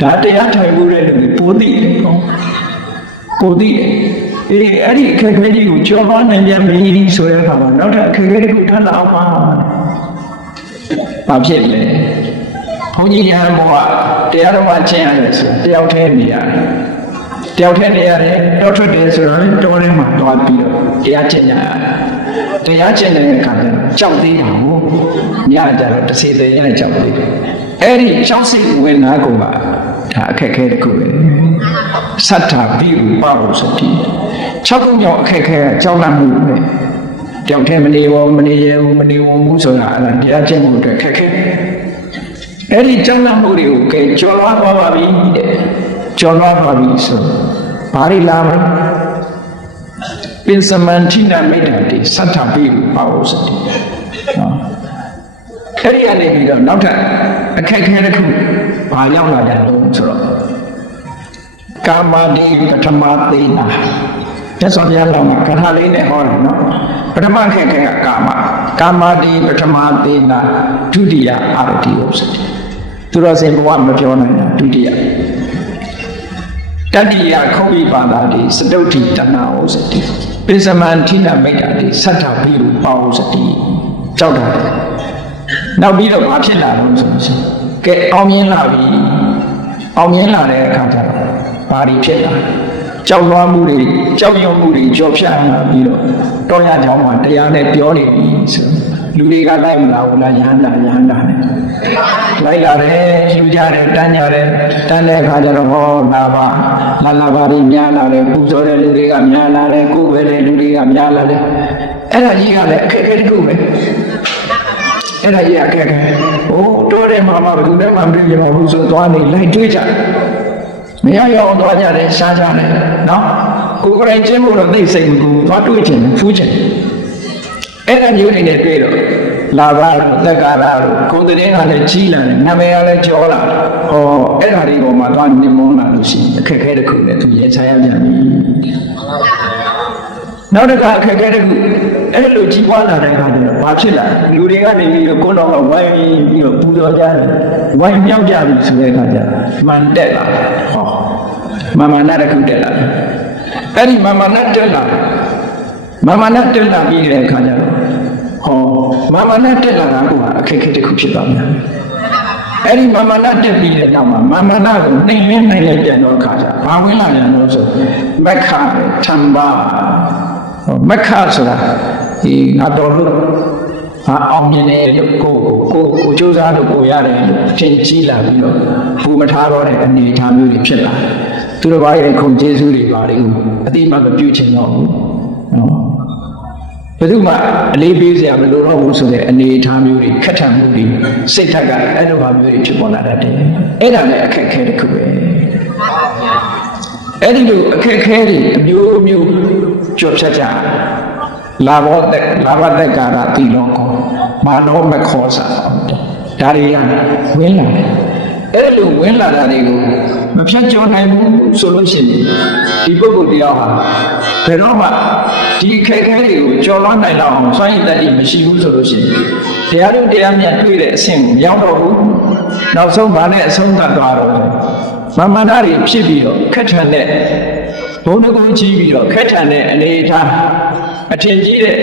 ဒါတရားထိုင်မှုတဲ့လူပိုသိတယ်ပိုသိတယ်အဲ့ဒီအခက်အခဲတွေကိုကျော်လွှားနိုင်ပြန်ပြီဆိုတဲ့အခါမှာနောက်ထပ်အခက်အခဲတစ်ခုထပ်လာအောင်ပါဘာဖြစ်လဲဘုန်းကြီးများဘောကတရားတော်မှကျင့်ရတယ်ဆိုတယောက်တည်းနေရတယ်တယောက်တည်းနေရတယ်တောထွက်တယ်ဆိုတော့တောထဲမှာတွားပြီးတော့တရားကျင့်ကြရတယ်တရားကျင့်တဲ့အခါကျတော့ကြောက်သေးတာကိုညကြတော့တစ်စီသေးရကြောက်သေးတယ်အဲ့ဒီကြောက်စိတ်ဝင်နာကုန်ပါဒါအခက်အခဲတစ်ခုပဲသတ္ထာပိဥပဝစတိ6ခုမြောက်အခက်အခဲကြောက်လန့်မှုပဲတယောက်တည်းမနေဘူးမနေရဘူးမနေဘူးဆိုတာအဲ့ဒါတရားကျင့်မှုအတွက်ခက်ခဲအဲ့ဒီကြောက်လန့်မှုတွေကိုကဲကျော်လွှားသွားပါပြီတဲ့ကျော်လွှားသွားပြီဆိုဘာတွေလာမလဲပင်စမန္ထိနာမိတ်တာတိသတ္ထပိဥပဝစတိနော်အဲ့ဒီအနေပြီးတော့နောက်ထပ်အခက်အခဲတစ်ခုဘာရောက်လာတယ်လို့ဆိုတော့ကာမတိပထမသေနာမြတ်စွာဘုရားတော်မှာကထာလေးနဲ့ဟောတယ်နော်ပထမအခက်အခဲကကာမတိပထမသေနာဒုတိယအာရတိဥစ္စတိသူတော်စင်ဘဝမပြောနိုင်တာဒုတိယတတိယခုတ်ဝိပါဒတိစတုဋ္ဌိတဏှာဥစ္စတိပိစမန္ထိနာမိတ်တာတိသတ္ထပိဥပဝစတိကြောက်တာနောက်ပြီးတော့ဘာဖြစ်လာလို့ဆိုရင်ကဲအောင်မြင်လာပြီအောင်မြင်လာတဲ့အခါကျတော့ဘာတွေဖြစ်လာကြောက်လွှားမှုတွေကြောက်ရွံ့မှုတွေကြော်ဖြတ်လာပြီးတော့တောရကြောင်းမှာတရားနဲ့ပြောနေပြီဆိုလူတွေကလိုက်မလာဘူးလားယဟန္တာနဲ့လိုက်လာတယ်ယူကြတယ်တန်းကြတယ်တန်းတဲ့အခါကျတော့ဟောလာပါတွေများလာတယ်ပူဇော်တဲ့လူတွေကများလာတယ်ကိုယ်ပဲတဲ့လူတွေကများလာတယ်အဲ့ဒါကြီးကလည်းအခက်အခဲတစ်ခုပဲအဲ့ဒါကြီးအခက်အခဲဟိုတိုးတယ်မှာဘယ်သူနဲ့မှမပြေပါဘူးဆိုသွားနေလိုက်တွေးကြမရရအောင်သွားကြတယ်ရှားကြတယ်နော်ကိုယ်ကိုယ်တိုင်ကျင့်ဖို့တော့သိစိတ်ကူသွားတွေးချင်ဖူးချင်အဲ့ဒါမျိုးတွေနဲ့တွေ့တော့လာပါလို့သက်ကာရလို့ကိုယ်တည်းကလည်းကြီးလာတယ်နာမည်ကလည်းကျော်လာတယ်ဟောအဲ့ဒါတွေပေါ်မှာသွားနေမုန်းလာလို့ရှိရင်အခက်အခဲတစ်ခုနဲ့သူရဲချရပြန်ပြီနောက်တစ်ခါအခက်အခဲတစ်ခုအဲ့လိုကြီးပွားလာတဲ့အခါကျတော့ဘာဖြစ်လာလူတွေကနေပြီးတော့ကိုယ်တော်ကဝိုင်းပြီးတော့ပူဇော်ကြတယ်ဝိုင်းမြောက်ကြပြီဆိုတဲ့အခါကျတော့မှန်တက်လာဟောမာမနာတစ်ခုတက်လာအဲ့ဒီမာမနာတက်လာပြီးတဲ့အခါကျတော့ဟောမာမနာတက်လာတာကအခက်အခဲတစ်ခုဖြစ်သွားတယ်အဲ့ဒီမာမနာတက်ပြီးတဲ့နောက်မှာမာမနာကိုနှိမ်နှင်းနိုင်လိုက်တဲ့အခါကျဘာဝင်လာရလို့ဆိုမက္ခထံပါမက္ခဆိုတာဒီငါတော်လို့အောင်မြင်တဲ့ကိုကြိုးစားလို့ကိုရတယ်လို့ထင်ကြီးလာပြီးတော့ဘူမထားတော့တဲ့အနေအထားမျိုးတွေဖြစ်လာသူတို့ဘာရဲ့ခုံကျေးဇူးတွေပါလေအတိမမပြုချင်တော့ဘူးနော် ဘယ်သူမှအလေးပေးစရာမလိုတော့ဘူးဆိုတဲ့အနေအထားမျိုးတွေခက်ထန်မှုတွေစိတ်ဓာတ်ကအဲ့လိုဟာမျိုးတွေဖြစ်ပေါ်လာတတ်တယ်အဲ့ဒါလည်းအခက်အခဲတစ်ခုပဲအဲ့ဒီလိုအခက်အခဲတွေအမျိုးမျိုးကြော်ဖြတ်ကြလာဘသက်ကာရတိလောကောမာနောမခောစာဒါတွေကဝင်လာတယ်အဲ့လိုဝင်လာတာတွေကိုမဖြတ်ကျော်နိုင်ဘူးဆိုလို့ရှိရင်ဒီပုဂ္ဂိုလ်တရားဟာဘယ်တော့မှဒီခက်ခဲတွေကိုကျော်လွှားနိုင်တော့အောင်စွမ်းရည်တတ်မရှိဘူးဆိုလို့ရှိရင်တရားတို့တရားမြတ်တွေ့တဲ့အဆင့်ကိုရောက်တော့ဘူးနောက်ဆုံးဗာနဲ့အဆုံးသတ်သွားတော့မမနာတွေဖြစ်ပြီးတော့ခက်ထန်တဲ့ဘုံတကူကြီးပြီးတော့ခက်ထန်တဲ့အနေအထားအထင်ကြီးတဲ့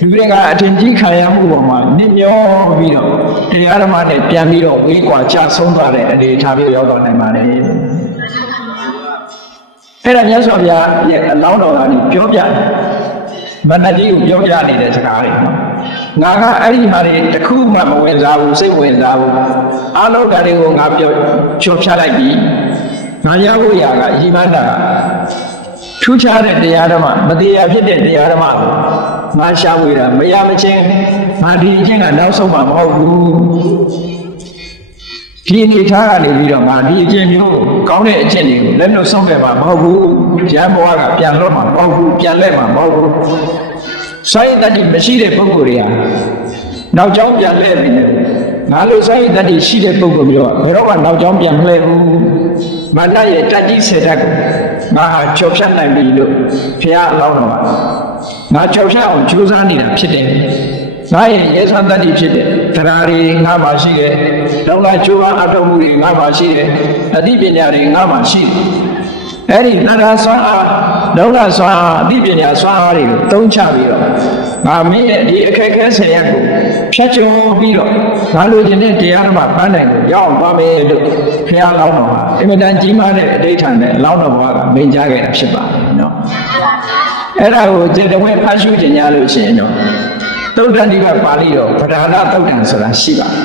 လူတွေကအထင်ကြီးခံရမှုပေါ်မှာညှမျောပြီးတော့တရားဓမ္မနဲ့ပြန်ပြီးတော့ဝေးကွာချဆုံးသွားတဲ့အနေအထားမျိုးရောက်တော့နိုင်ပါတယ်အဲ့ဒါမြတ်စွာဘုရားရဲ့အလောင်းတော်ကနေပြောပြမန္တကြီးကိုပြောပြနေတဲ့စကားတွေငါကအဲ့ဒီဟာတွေတခုမှမဝင်စားဘူးစိတ်ဝင်စားဘူးအလောကတွေကိုငါပြောချော်ဖြတ်လိုက်ပြီငါရဖို့ရာကဤမန္တာထူးခြားတဲ့တရားဓမ္မမတရားဖြစ်တဲ့တရားဓမ္မကိုငါရှာဝေတာမရမချင်းငါဒီအချင်းကနောက်ဆုံးမှမဟုတ်ဘူးဒီအနေထားကနေပြီးတော့ငါဒီအချင်းမျိုးကောင်းတဲ့အချင်းတွေကိုလက်လွတ်ဆုံးခဲ့မှာမဟုတ်ဘူးဉာဏ်ဘဝကပြန်လွတ်မှာမဟုတ်ဘူးပြန်လဲမှာမဟုတ်ဘူးစိုင်းတတိမရှိတဲ့ပုဂ္ဂိုလ်တွေဟာနောက်ကျောင်းပြန်လဲပြီးတယ်ငါလိုစိုင်းတတိရှိတဲ့ပုဂ္ဂိုလ်မျိုးကဘယ်တော့မှနောက်ကျောင်းပြန်မလဲဘူးမန္တရဲ့တတိစေတတ်ကိုငါဟာချော်ဖြတ်နိုင်ပြီလို့ဘုရားအလောင်းတော်ငါချော်ဖြတ်အောင်ကြိုးစားနေတာဖြစ်တယ်ငါရဲ့ရေဆွမ်းတတ္တိဖြစ်တဲ့တရားတွေငါမှရှိတယ်။လောကကျိုးအားအထောက်မှုတွေငါမှရှိတယ်။အသိပညာတွေငါမှရှိတယ်။အဲ့ဒီတရားဆွမ်းအားလောကဆွမ်းအားအသိပညာဆွမ်းအားတွေကိုသုံးချပြီးတော့ငါမင်းရဲ့ဒီအခက်အခဲဆယ်ရပ်ကိုဖြတ်ကျော်ပြီးတော့ငါလိုချင်တဲ့တရားဓမ္မပန်းနိုင်ကိုရောက်အောင်သွားမယ်လို့ဘုရားလောင်းတော်မှာအင်မတန်ကြီးမားတဲ့အဋ္ဌာန်နဲ့လောင်းတော်ဘုရားကမိန့်ကြားခဲ့တာဖြစ်ပါတယ်နော်။အဲ့ဒါကိုစေတဝဲဖတ်ရှုကြညာလို့ရှိရင်တော့သုဒ္ဓတိကပါဠိတော်ပဓာနာသုတ်တံဆိုတာရှိပါတယ်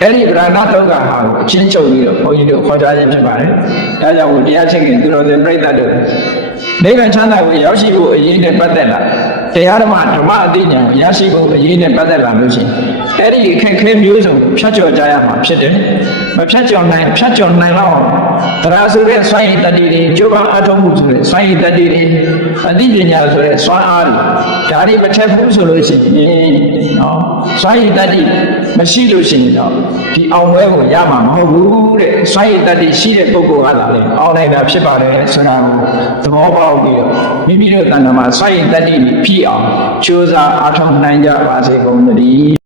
။အဲ့ဒီပဓာနာသုတ်ကဟာကိုအချင်းချုပ်ပြီးတော့ဘုန်းကြီးတို့ခေါ်ကြားခြင်းဖြစ်ပါတယ်။ဒါကြောင့်တရားချင်းခင်သူတော်စင်ပြိဿတ်တို့နိဗ္ဗာန်ချမ်းသာကိုရောက်ရှိဖို့အရေးနဲ့ပတ်သက်လာတရားဓမ္မအသိဉာဏ်ကိုရရှိဖို့အရေးနဲ့ပတ်သက်လာလို့ရှိရင်အဲ့ဒီအခက်ခဲမျိုးစုံဖြတ်ကျော်ကြရမှာဖြစ်တယ်။မဖြတ်ကျော်နိုင်တော့တရားဆိုတဲ့စွမ်းရည်တတ္တိတွေကျိုးပန်းအထောက်မှုဆိုတဲ့စွမ်းရည်တတ္တိတွေအသိပညာဆိုတဲ့စွမ်းအားတွေဒါတွေမထက်ဘူးဆိုလို့ရှိရင်နော်စွမ်းရည်တတ္တိမရှိလို့ရှိရင်တော့ဒီအောင်ပွဲကိုရမှာမဟုတ်ဘူးတဲ့စွမ်းရည်တတ္တိရှိတဲ့ပုဂ္ဂိုလ်ကသာလေအောင်နိုင်တာဖြစ်ပါတယ်ဆိုတာကိုသဘောပေါက်ပြီးတော့မိမိတို့တဏ္ဍာမှာစွမ်းရည်တတ္တိဖြစ်အောင်ကြိုးစားအားထုတ်နိုင်ကြပါစေကုန်သတည်း